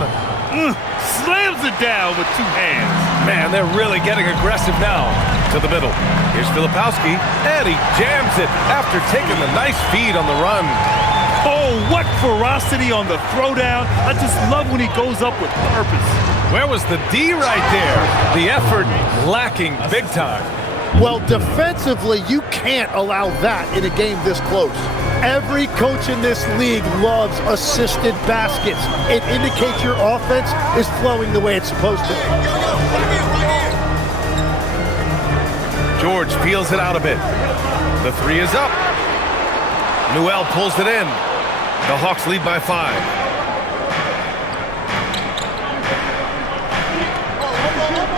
Slams it down with 2 hands. Man, they're really getting aggressive now. To the middle. Here's Filipowski, and he jams it after taking the nice feed on the run. Oh, what ferocity on the throwdown. I just love when he goes up with purpose. Where was the D right there? The effort lacking big time. Well, defensively, you can't allow that in a game this close. Every coach in this league loves assisted baskets. It indicates your offense is flowing the way it's supposed to. George feels it out a bit. The 3 is up. Newell pulls it in. The Hawks lead by 5.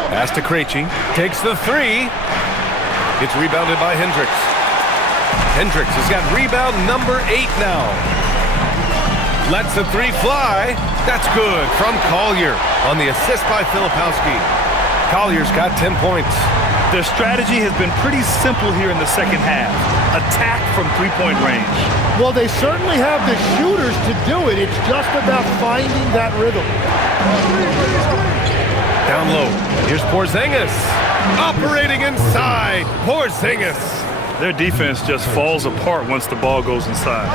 Pass to Krejci. Takes the 3. It's rebounded by Hendricks. Hendricks has got rebound number 8 now. Lets the 3 fly. That's good from Collier on the assist by Filipowski. Collier's got 10 points. Their strategy has been pretty simple here in the second half. Attack from 3-point range. Well, they certainly have the shooters to do it. It's just about finding that rhythm. Down low. Here's Porzingis. Operating inside. Porzingis. Their defense just falls apart once the ball goes inside.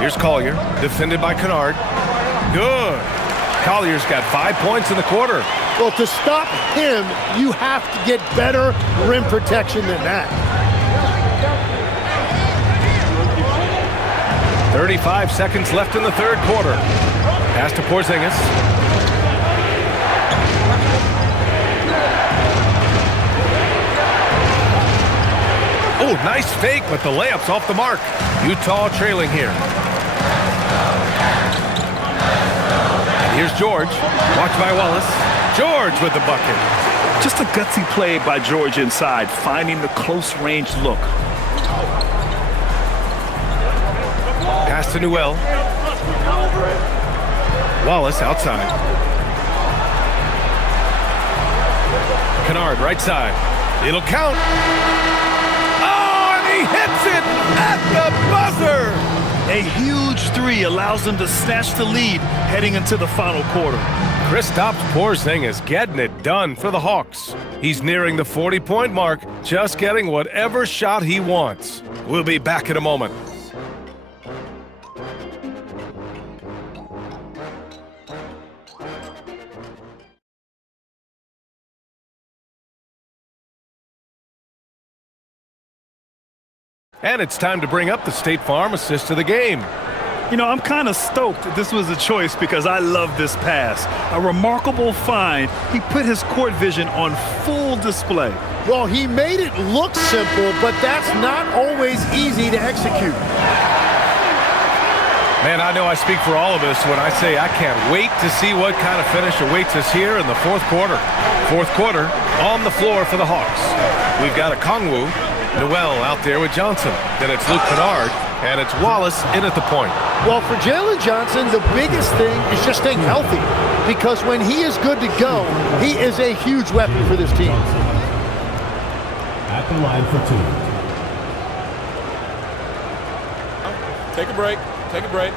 Here's Collier. Defended by Kennard. Good. Collier's got 5 points in the quarter. Well, to stop him, you have to get better rim protection than that. 35 seconds left in the third quarter. Pass to Porzingis. Oh, nice fake, but the layup's off the mark. Utah trailing here. And here's George. Watched by Wallace. George with the bucket. Just a gutsy play by George inside, finding the close-range look. Pass to Newell. Wallace outside. Kennard right side. It'll count. Oh, and he hits it at the buzzer. A huge 3 allows them to snatch the lead heading into the final quarter. Kristaps Porzingis getting it done for the Hawks. He's nearing the 40-point mark, just getting whatever shot he wants. We'll be back in a moment. And it's time to bring up the State Farm assist of the game. You know, I'm kind of stoked this was a choice because I love this pass. A remarkable find. He put his court vision on full display. Well, he made it look simple, but that's not always easy to execute. Man, I know I speak for all of us when I say I can't wait to see what kind of finish awaits us here in the fourth quarter. Fourth quarter on the floor for the Hawks. We've got a Kongwu, Newell out there with Johnson. Then it's Luke Kennard, and it's Wallace in at the point. Well, for Jalen Johnson, the biggest thing is just staying healthy, because when he is good to go, he is a huge weapon for this team. At the line for 2. Take a break. Take a break.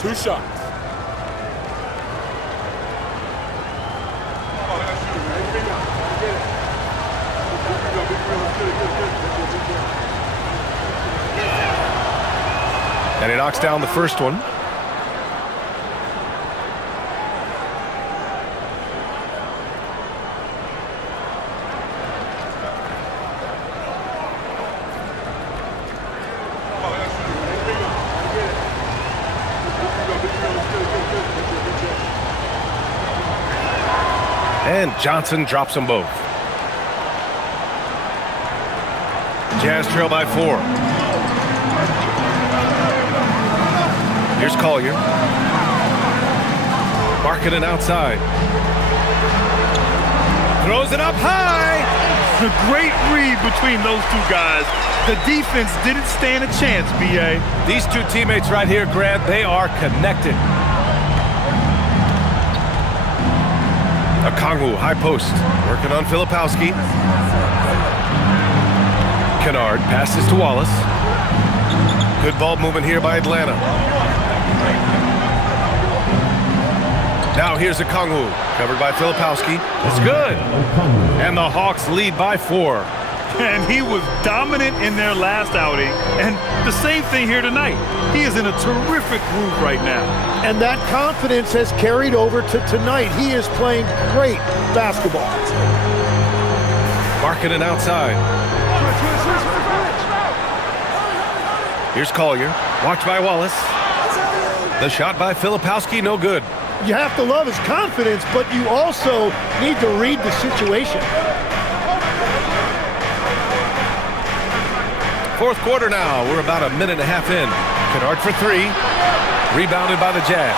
2 shots. And he knocks down the first one. And Johnson drops them both. Jazz trail by 4. Here's Collier. Marking it outside. Throws it up high. A great read between those two guys. The defense didn't stand a chance, B.A. These two teammates right here, Grant, they are connected. Okongwu, high post, working on Filipowski. Kennard passes to Wallace. Good ball movement here by Atlanta. Now here's Okongwu, covered by Filipowski. It's good. And the Hawks lead by 4. And he was dominant in their last outing. And the same thing here tonight. He is in a terrific groove right now. And that confidence has carried over to tonight. He is playing great basketball. Markkanen outside. Here's Collier. Watched by Wallace. The shot by Filipowski, no good. You have to love his confidence, but you also need to read the situation. Fourth quarter now. We're about a minute and a half in. Kennard for 3. Rebounded by the Jazz.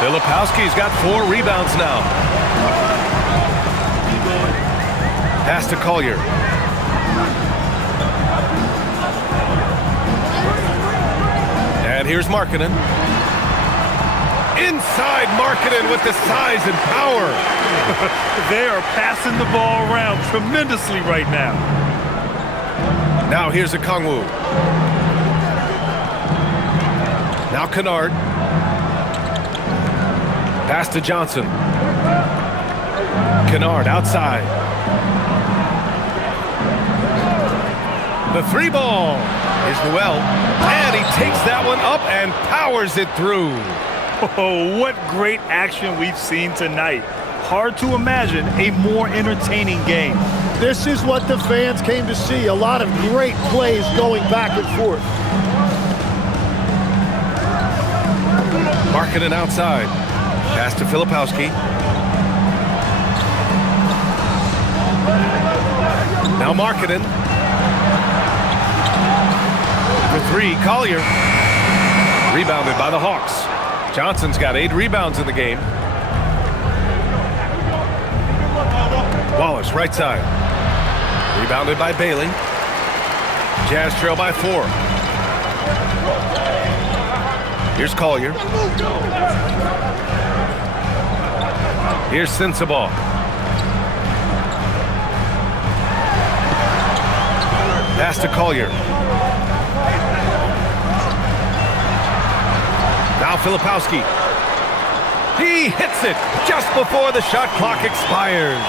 Filipowski's got 4 rebounds now. Pass to Collier. And here's Markkanen. Inside Markkanen with the size and power. They are passing the ball around tremendously right now. Now here's Okongwu. Now Kennard. Pass to Johnson. Kennard outside. The 3 ball. Here's Noel. And he takes that one up and powers it through. Oh, what great action we've seen tonight. Hard to imagine a more entertaining game. This is what the fans came to see. A lot of great plays going back and forth. Markkanen outside. Pass to Filipowski. Now Markkanen. For 3, Collier. Rebounded by the Hawks. Johnson's got 8 rebounds in the game. Wallace, right side. Rebounded by Bailey. Jazz trail by 4. Here's Collier. Here's Sensabaugh. Pass to Collier. Now Filipowski. He hits it just before the shot clock expires.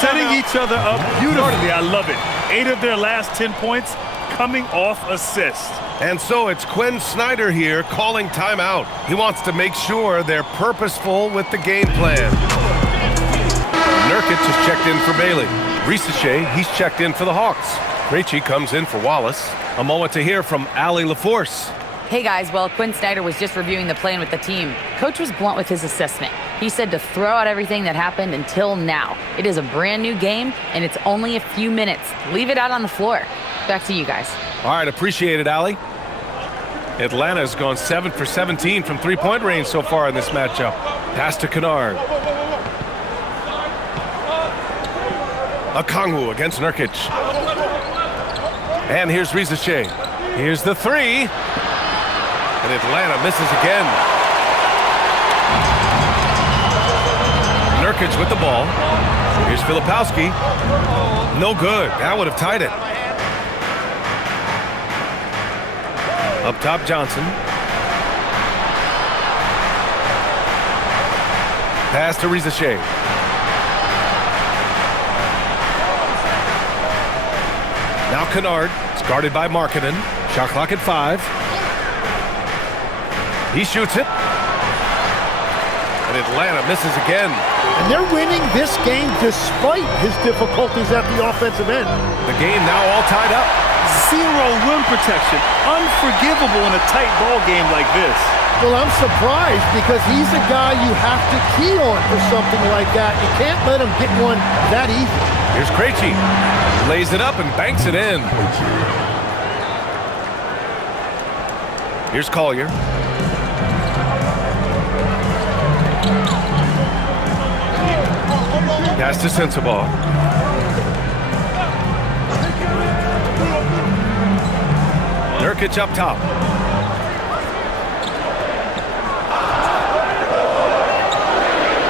Setting each other up beautifully. I love it. 8 of their last 10 points coming off assists. And so it's Quinn Snyder here calling timeout. He wants to make sure they're purposeful with the game plan. Nurkic has checked in for Bailey. Risache, he's checked in for the Hawks. Krejci comes in for Wallace. A moment to hear from Allie LaForce. Hey guys, well, Quinn Snyder was just reviewing the plan with the team. Coach was blunt with his assessment. He said to throw out everything that happened until now. It is a brand new game, and it's only a few minutes. Leave it out on the floor. Back to you guys. All right, appreciate it, Allie. Atlanta's gone 7 for 17 from three-point range so far in this matchup. Pass to Kennard. Okongwu against Nurkic. And here's Risache. Here's the 3. And Atlanta misses again. Nurkic with the ball. Here's Filipowski. No good. That would have tied it. Up top, Johnson. Pass to Risache. Now Kennard. It's guarded by Markkanen. Shot clock at 5. He shoots it. And Atlanta misses again. And they're winning this game despite his difficulties at the offensive end. The game now all tied up. 0 rim protection. Unforgivable in a tight ball game like this. Well, I'm surprised because he's a guy you have to key on for something like that. You can't let him get one that easy. Here's Krejci. Lays it up and banks it in. Here's Collier. Pass to Sensabaugh. Pitch up top.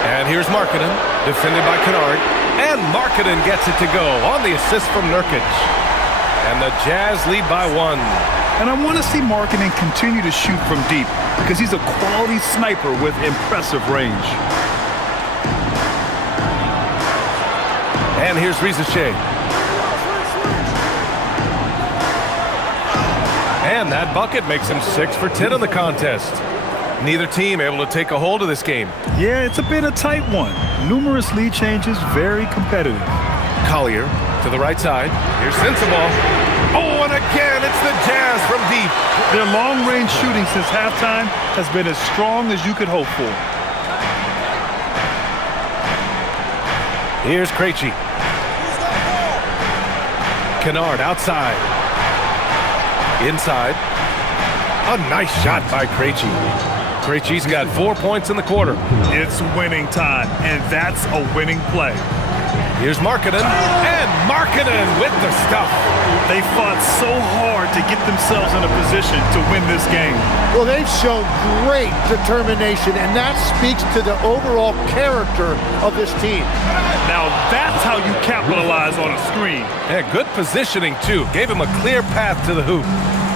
And here's Markkanen, defended by Kennard. And Markkanen gets it to go on the assist from Nurkic. And the Jazz lead by 1. And I want to see Markkanen continue to shoot from deep because he's a quality sniper with impressive range. And here's Rizachet. And that bucket makes him 6 for 10 in the contest. Neither team able to take a hold of this game. Yeah, it's a bit a tight one. Numerous lead changes, very competitive. Collier to the right side. Here's Sensabaugh. Oh, and again, it's the Jazz from deep. Their long-range shooting since halftime has been as strong as you could hope for. Here's Krejci. Kennard outside. Inside. A nice shot by Krejci. Krejci's got 4 points in the quarter. It's winning time, and that's a winning play. Here's Markkanen, and Markkanen with the stuff. They fought so hard to get themselves in a position to win this game. Well, they've shown great determination, and that speaks to the overall character of this team. Now that's how you capitalize on a screen. Yeah, good positioning, too. Gave him a clear path to the hoop.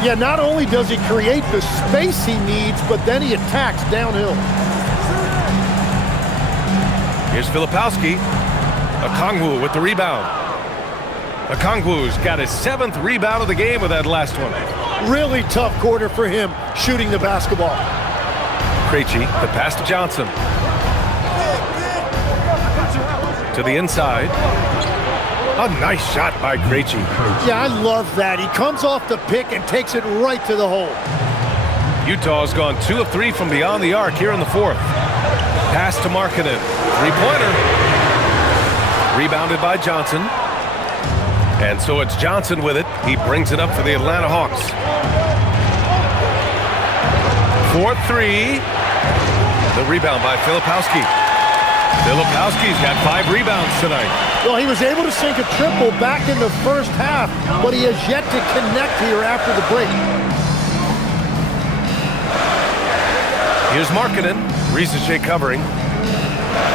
Yeah, not only does he create the space he needs, but then he attacks downhill. Here's Filipowski. Okongwu with the rebound. Okongwu's got his 7th rebound of the game with that last one. Really tough quarter for him shooting the basketball. Krejci, the pass to Johnson. To the inside. A nice shot by Krejci. Yeah, I love that. He comes off the pick and takes it right to the hole. Utah's gone 2 of 3 from beyond the arc here in the 4th. Pass to Markkanen. Three-pointer. Rebounded by Johnson. And so it's Johnson with it. He brings it up for the Atlanta Hawks. 4-3. The rebound by Filipowski. Filipowski's got 5 rebounds tonight. Well, he was able to sink a triple back in the first half, but he has yet to connect here after the break. Here's Markkanen. Rizachet covering.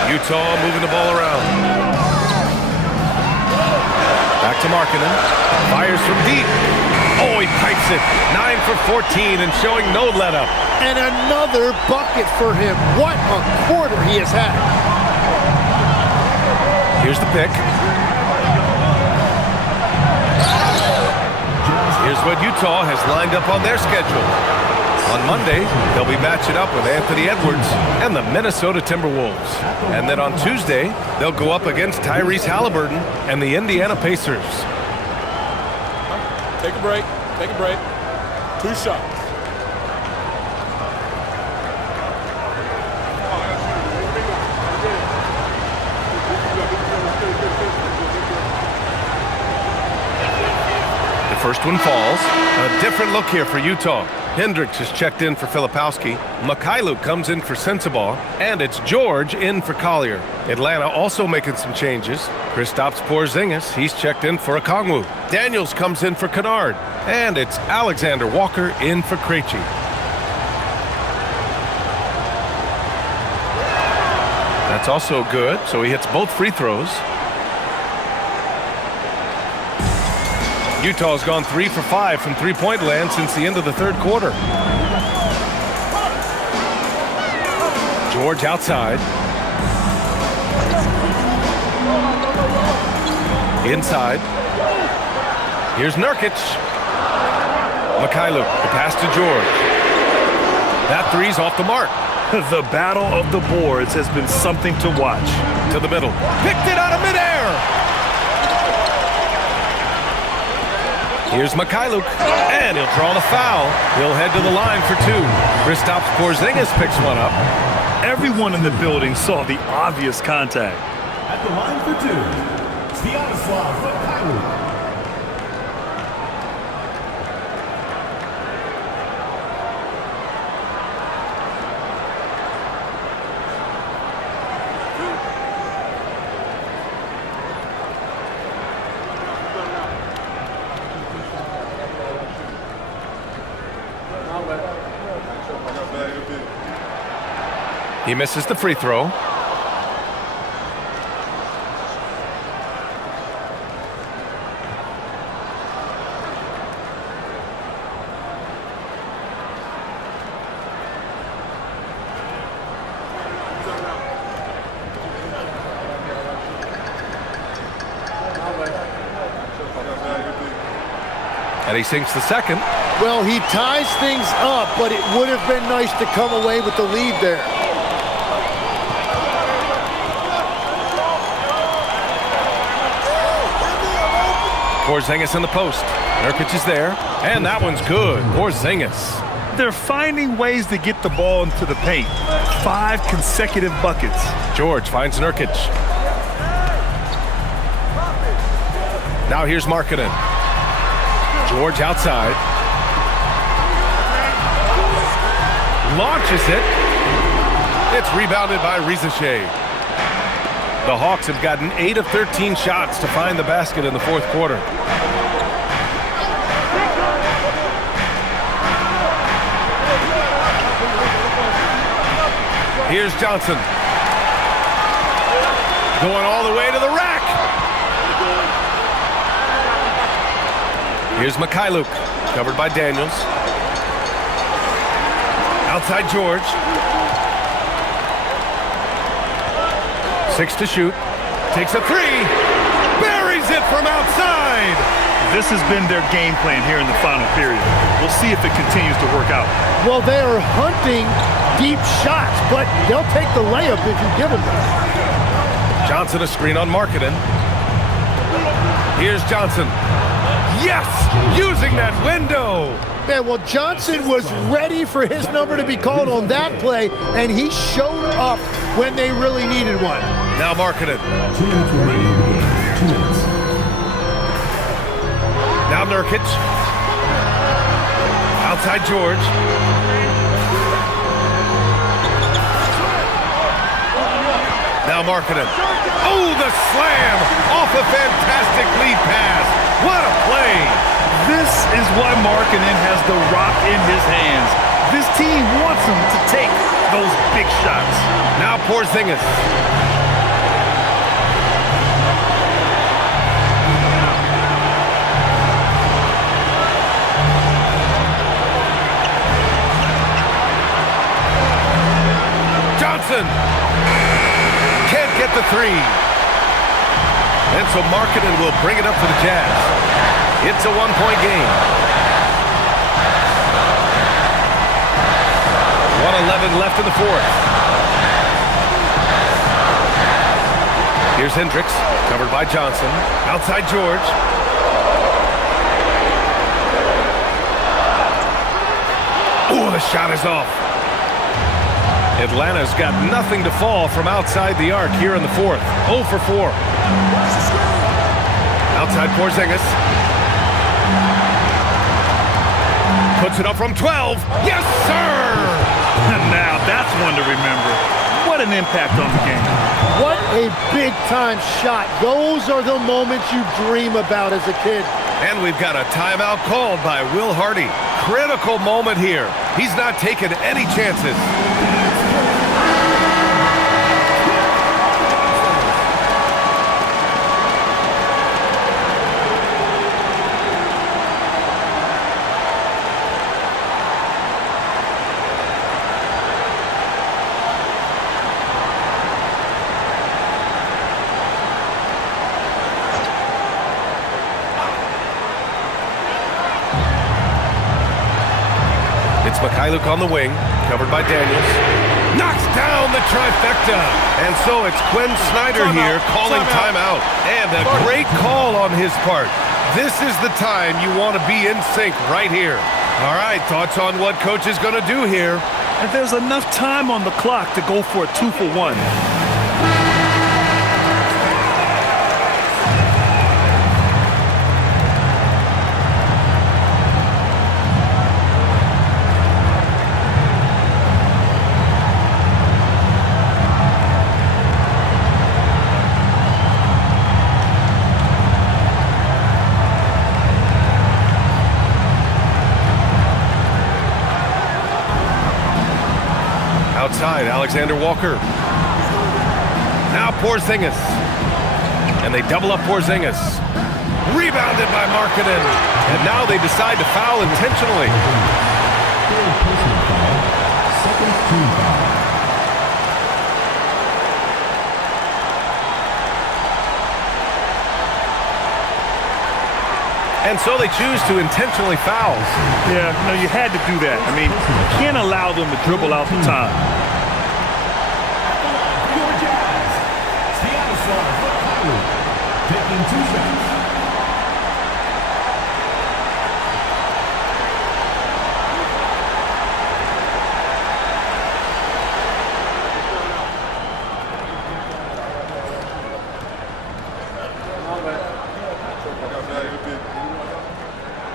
Utah moving the ball around. Back to Markkanen. Fires from deep. Oh, he pipes it. 9 for 14 and showing no let-up. And another bucket for him. What a quarter he has had. Here's the pick. Here's what Utah has lined up on their schedule. On Monday, they'll be matching up with Anthony Edwards and the Minnesota Timberwolves. And then on Tuesday, they'll go up against Tyrese Halliburton and the Indiana Pacers. Take a break. Take a break. 2 shots. The first one falls. A different look here for Utah. Hendricks is checked in for Filipowski. Mikhailuk comes in for Sensabaugh. And it's George in for Collier. Atlanta also making some changes. Kristaps Porzingis, he's checked in for Okongwu. Daniels comes in for Kennard. And it's Alexander Walker in for Krejci. That's also good, so he hits both free throws. Utah's gone 3 for 5 from three-point land since the end of the 3rd quarter. George outside. Inside. Here's Nurkic. Mikhailuk, the pass to George. That three's off the mark. The battle of the boards has been something to watch. To the middle. Picked it out of midair. Here's Mikhailuk, and he'll draw the foul. He'll head to the line for 2. Kristaps Porzingis picks one up. Everyone in the building saw the obvious contact. At the line for 2, Stanislav Mikhailuk. He misses the free throw. And he sinks the second. Well, he ties things up, but it would have been nice to come away with the lead there. Porzingis in the post. Nurkic is there, and that one's good. Porzingis. They're finding ways to get the ball into the paint. 5 consecutive buckets. George finds Nurkic. Now here's Markkanen. George outside. Launches it. It's rebounded by Rizichet. The Hawks have gotten 8 of 13 shots to find the basket in the fourth quarter. Here's Johnson. Going all the way to the rack. Here's Mikhailuk, covered by Daniels. Outside George. 6 to shoot. Takes a 3. Buries it from outside. This has been their game plan here in the final period. We'll see if it continues to work out. Well, they are hunting deep shots, but they'll take the layup if you give them that. Johnson a screen on Markkanen. Here's Johnson. Yes! Using that window! Man, well, Johnson was ready for his number to be called on that play, and he showed up when they really needed one. Now Markkanen. 2 minutes remaining in the game. 2 minutes. Now Nurkic. Outside George. Now Markkanen. Oh, the slam! Off a fantastic lead pass. What a play! This is why Markkanen has the rock in his hands. This team wants him to take those big shots. Now Porzingis. Johnson can't get the 3. And so Markkanen will bring it up for the Jazz. It's a 1-point game. 1:11 left in the fourth. Here's Hendricks, covered by Johnson. Outside George. Oh, the shot is off. Atlanta's got nothing to fall from outside the arc here in the fourth. 0 for 4. Outside Porzingis. Puts it up from 12. Yes, sir! Now that's one to remember. What an impact on the game. What a big-time shot. Those are the moments you dream about as a kid. And we've got a timeout called by Will Hardy. Critical moment here. He's not taking any chances. It's Mikhailuk on the wing, covered by Daniels. Knocks down the trifecta. And so it's Quinn Snyder here calling timeout. And a great call on his part. This is the time you want to be in sync right here. All right, thoughts on what coach is going to do here? And there's enough time on the clock to go for a 2-for-1. Outside, Alexander Walker. Now Porzingis. And they double up Porzingis. Rebounded by Markkanen. And now they decide to foul intentionally. And so they choose to intentionally foul. Yeah, no, you had to do that. I mean, you can't allow them to dribble out the time. Your Jazz. Taking 2 shots.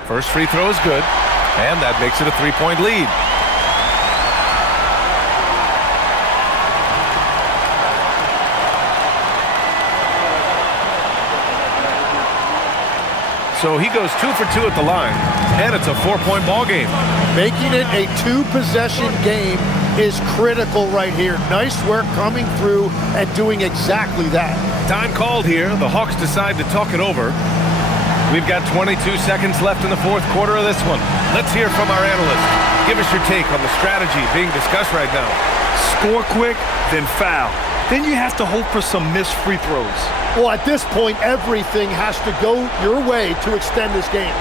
First free throw is good, and that makes it a 3-point lead. So he goes 2 for 2 at the line, and it's a 4-point ball game. Making it a 2-possession game is critical right here. Nice work coming through and doing exactly that. Time called here. The Hawks decide to talk it over. We've got 22 seconds left in the fourth quarter of this one. Let's hear from our analyst. Give us your take on the strategy being discussed right now. Score quick, then foul. Then you have to hope for some missed free throws. Well, at this point, everything has to go your way to extend this game.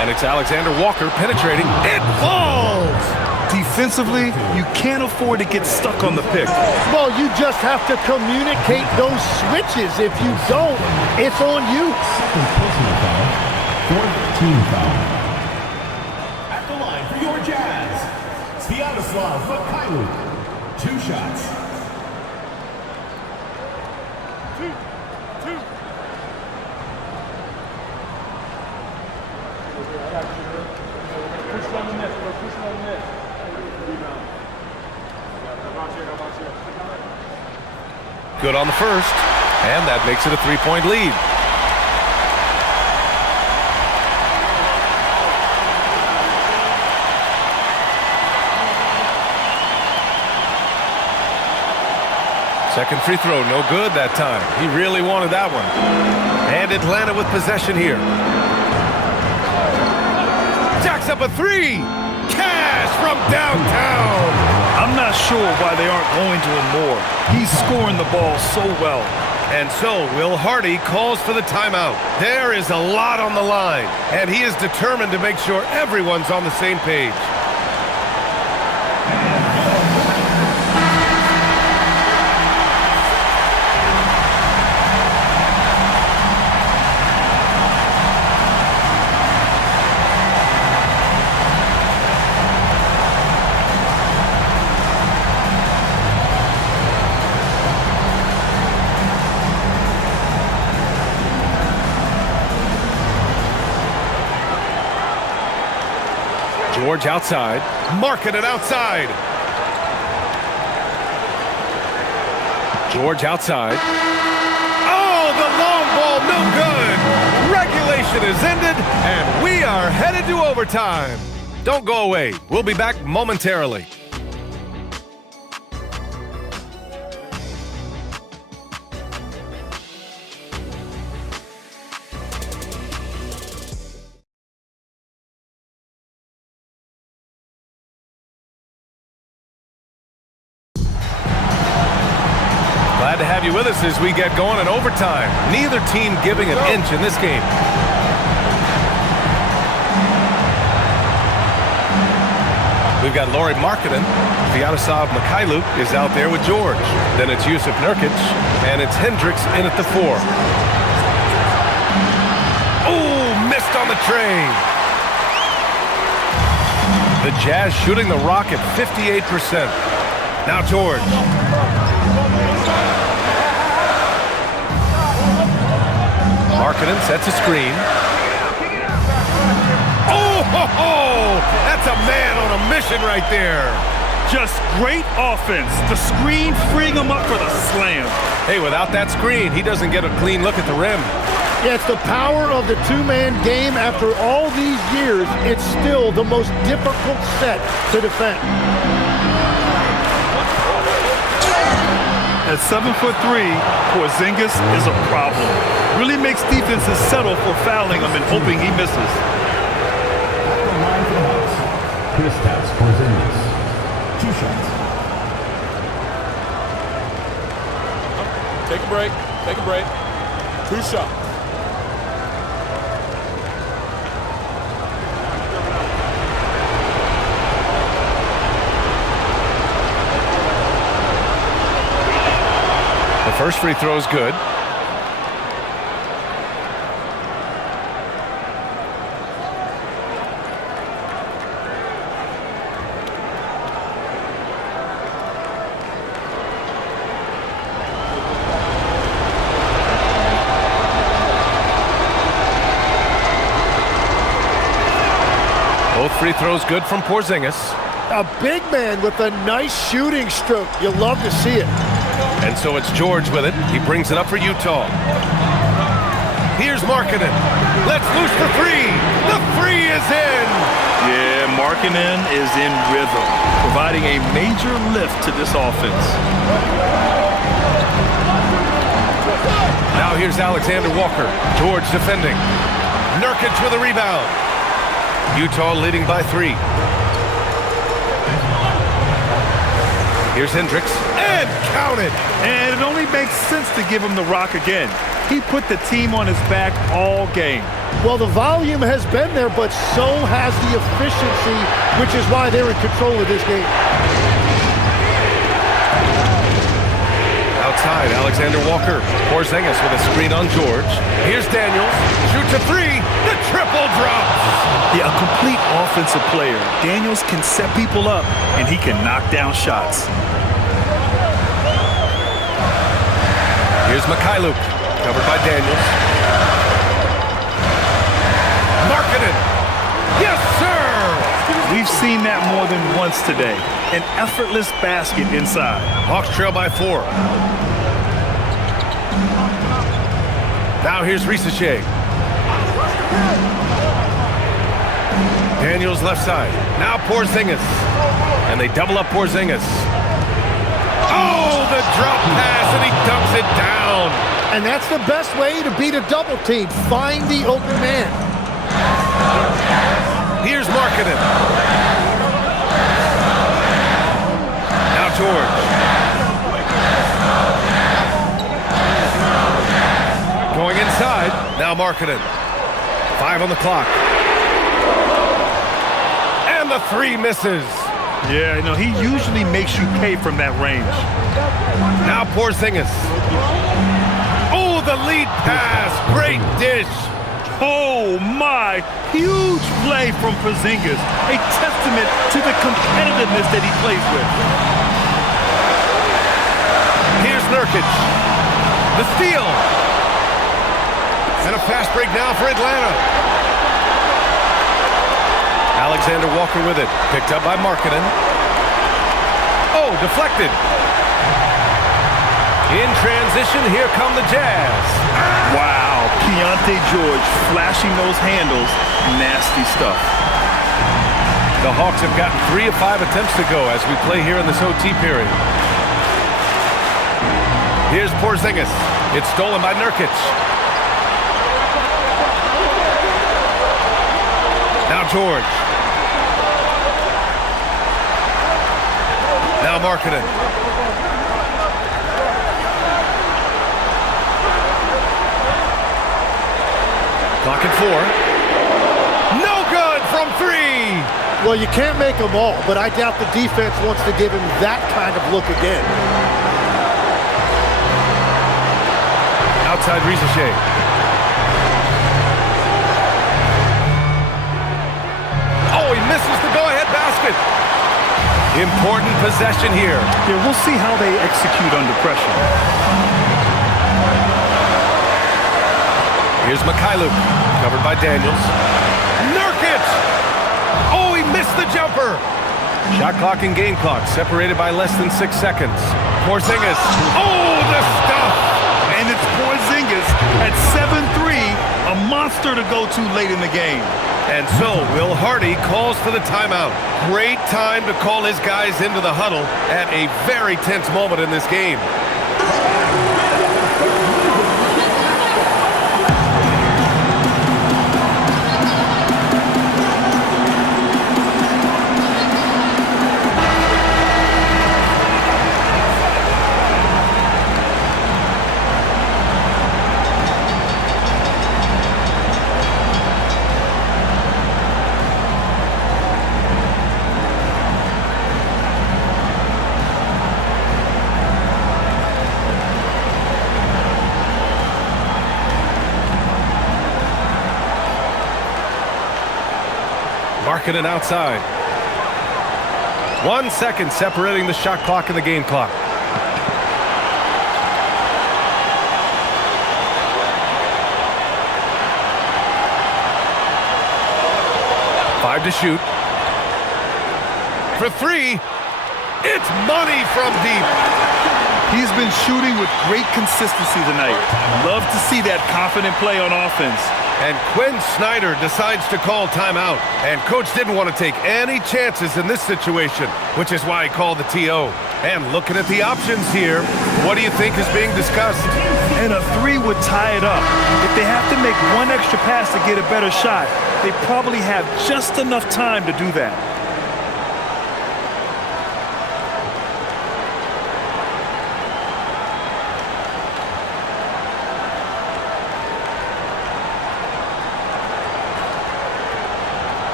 And it's Alexander Walker penetrating. It falls! Defensively, you can't afford to get stuck on the pick. Well, you just have to communicate those switches. If you don't, it's on you. Team foul. At the line for your Jazz, Sviatoslav Mikhailuk. 2 shots. Good on the first, and that makes it a 3-point lead. Second free throw, no good that time. He really wanted that one. And Atlanta with possession here. Jacks up a 3. Cash from downtown. I'm not sure why they aren't going to him more. He's scoring the ball so well. And so Will Hardy calls for the timeout. There is a lot on the line, and he is determined to make sure everyone's on the same page. George outside. Markkanen outside. George outside. Oh, the long ball, no good. Regulation is ended, and we are headed to overtime. Don't go away. We'll be back momentarily. Glad to have you with us as we get going in overtime. Neither team giving an inch in this game. We've got Lauri Markkanen. Sviatoslav Mikhailuk is out there with George. Then it's Jusuf Nurkic, and it's Hendricks in at the 4. Oh, missed on the tray. The Jazz shooting the rock at 58%. Now George. Markkanen sets a screen. Oh, ho, ho! That's a man on a mission right there. Just great offense. The screen freeing him up for the slam. Hey, without that screen, he doesn't get a clean look at the rim. Yeah, it's the power of the two-man game. After all these years, it's still the most difficult set to defend. At 7'3", Porzingis is a problem. Really makes defenses settle for fouling him and hoping he misses. Kristaps Porzingis. 2 shots. Take a break. Take a break. 2 shots. The first free throw is good. Both free throws good from Porzingis. A big man with a nice shooting stroke. You love to see it. And so it's George with it. He brings it up for Utah. Here's Markkanen. Let's loose the three. The three is in. Yeah, Markkanen is in rhythm, providing a major lift to this offense. Now here's Alexander Walker. George defending. Nurkic with a rebound. Utah leading by 3. Here's Hendricks. And counted. And it only makes sense to give him the rock again. He put the team on his back all game. Well, the volume has been there, but so has the efficiency, which is why they're in control of this game. Outside, Alexander Walker. Porzingis with a screen on George. Here's Daniels. Shoots a 3. The triple drops. Yeah, a complete offensive player. Daniels can set people up, and he can knock down shots. Here's Mikhailuk, covered by Daniels. Markkanen. Yes, sir! We've seen that more than once today. An effortless basket inside. Hawks trail by 4. Now here's Risache. Daniels left side. Now Porzingis. And they double up Porzingis. Oh, the drop pass, and he dunks it down. And that's the best way to beat a double team. Find the open man. Here's Markkanen. Now George. Going inside. Now Markkanen. 5 on the clock. And the 3 misses. Yeah, you know, he usually makes you pay from that range. Now Porzingis. Oh, the lead pass. Great dish. Oh, my. Huge play from Porzingis. A testament to the competitiveness that he plays with. Here's Nurkic. The steal. And a fast break now for Atlanta. Alexander Walker with it. Picked up by Markkanen. Oh, deflected. In transition, here come the Jazz. Wow, Keontae George flashing those handles. Nasty stuff. The Hawks have gotten 3 of 5 attempts to go as we play here in this OT period. Here's Porzingis. It's stolen by Nurkic. Now George. Now Markkanen. Clock at 4. No good from 3. Well, you can't make them all, but I doubt the defense wants to give him that kind of look again. Outside Risache. Oh, he misses the go-ahead basket. Important possession here. Yeah, we'll see how they execute under pressure. Here's Mikhailuk, covered by Daniels. Nurkic! Oh, he missed the jumper. Shot clock and game clock separated by less than 6 seconds. Porzingis. Oh, the stuff! And it's Porzingis at 7-3, a monster to go to late in the game. And so, Will Hardy calls for the timeout. Great time to call his guys into the huddle at a very tense moment in this game. Marking it outside. 1 second separating the shot clock and the game clock. Five to shoot. For three. It's money from deep. He's been shooting with great consistency tonight. Love to see that confident play on offense. And Quinn Snyder decides to call timeout. And coach didn't want to take any chances in this situation, which is why he called the TO. And looking at the options here, what do you think is being discussed? And a three would tie it up. If they have to make one extra pass to get a better shot, they probably have just enough time to do that.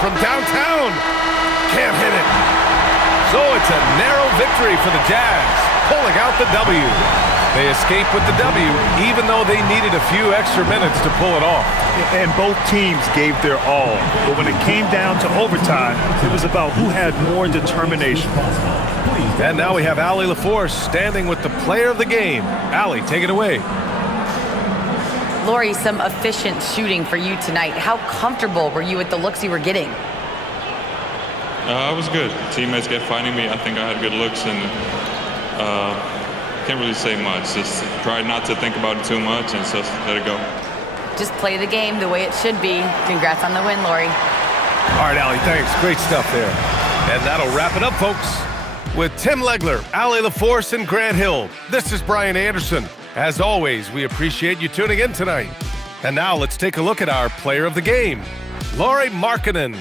From downtown, can't hit it. So it's a narrow victory for the Jazz, pulling out the W. They escape with the W, even though they needed a few extra minutes to pull it off. And both teams gave their all. But when it came down to overtime, it was about who had more determination. And now we have Allie LaForce standing with the player of the game. Allie, take it away. Lori, some efficient shooting for you tonight. How comfortable were you with the looks you were getting? I was good. Teammates kept finding me. I think I had good looks, and can't really say much. Just try not to think about it too much and just let it go. Just play the game the way it should be. Congrats on the win, Lori. All right, Allie, thanks. Great stuff there. And that'll wrap it up, folks. With Tim Legler, Allie LaForce, and Grant Hill, this is Brian Anderson. As always, we appreciate you tuning in tonight. And now let's take a look at our player of the game, Lauri Markkanen.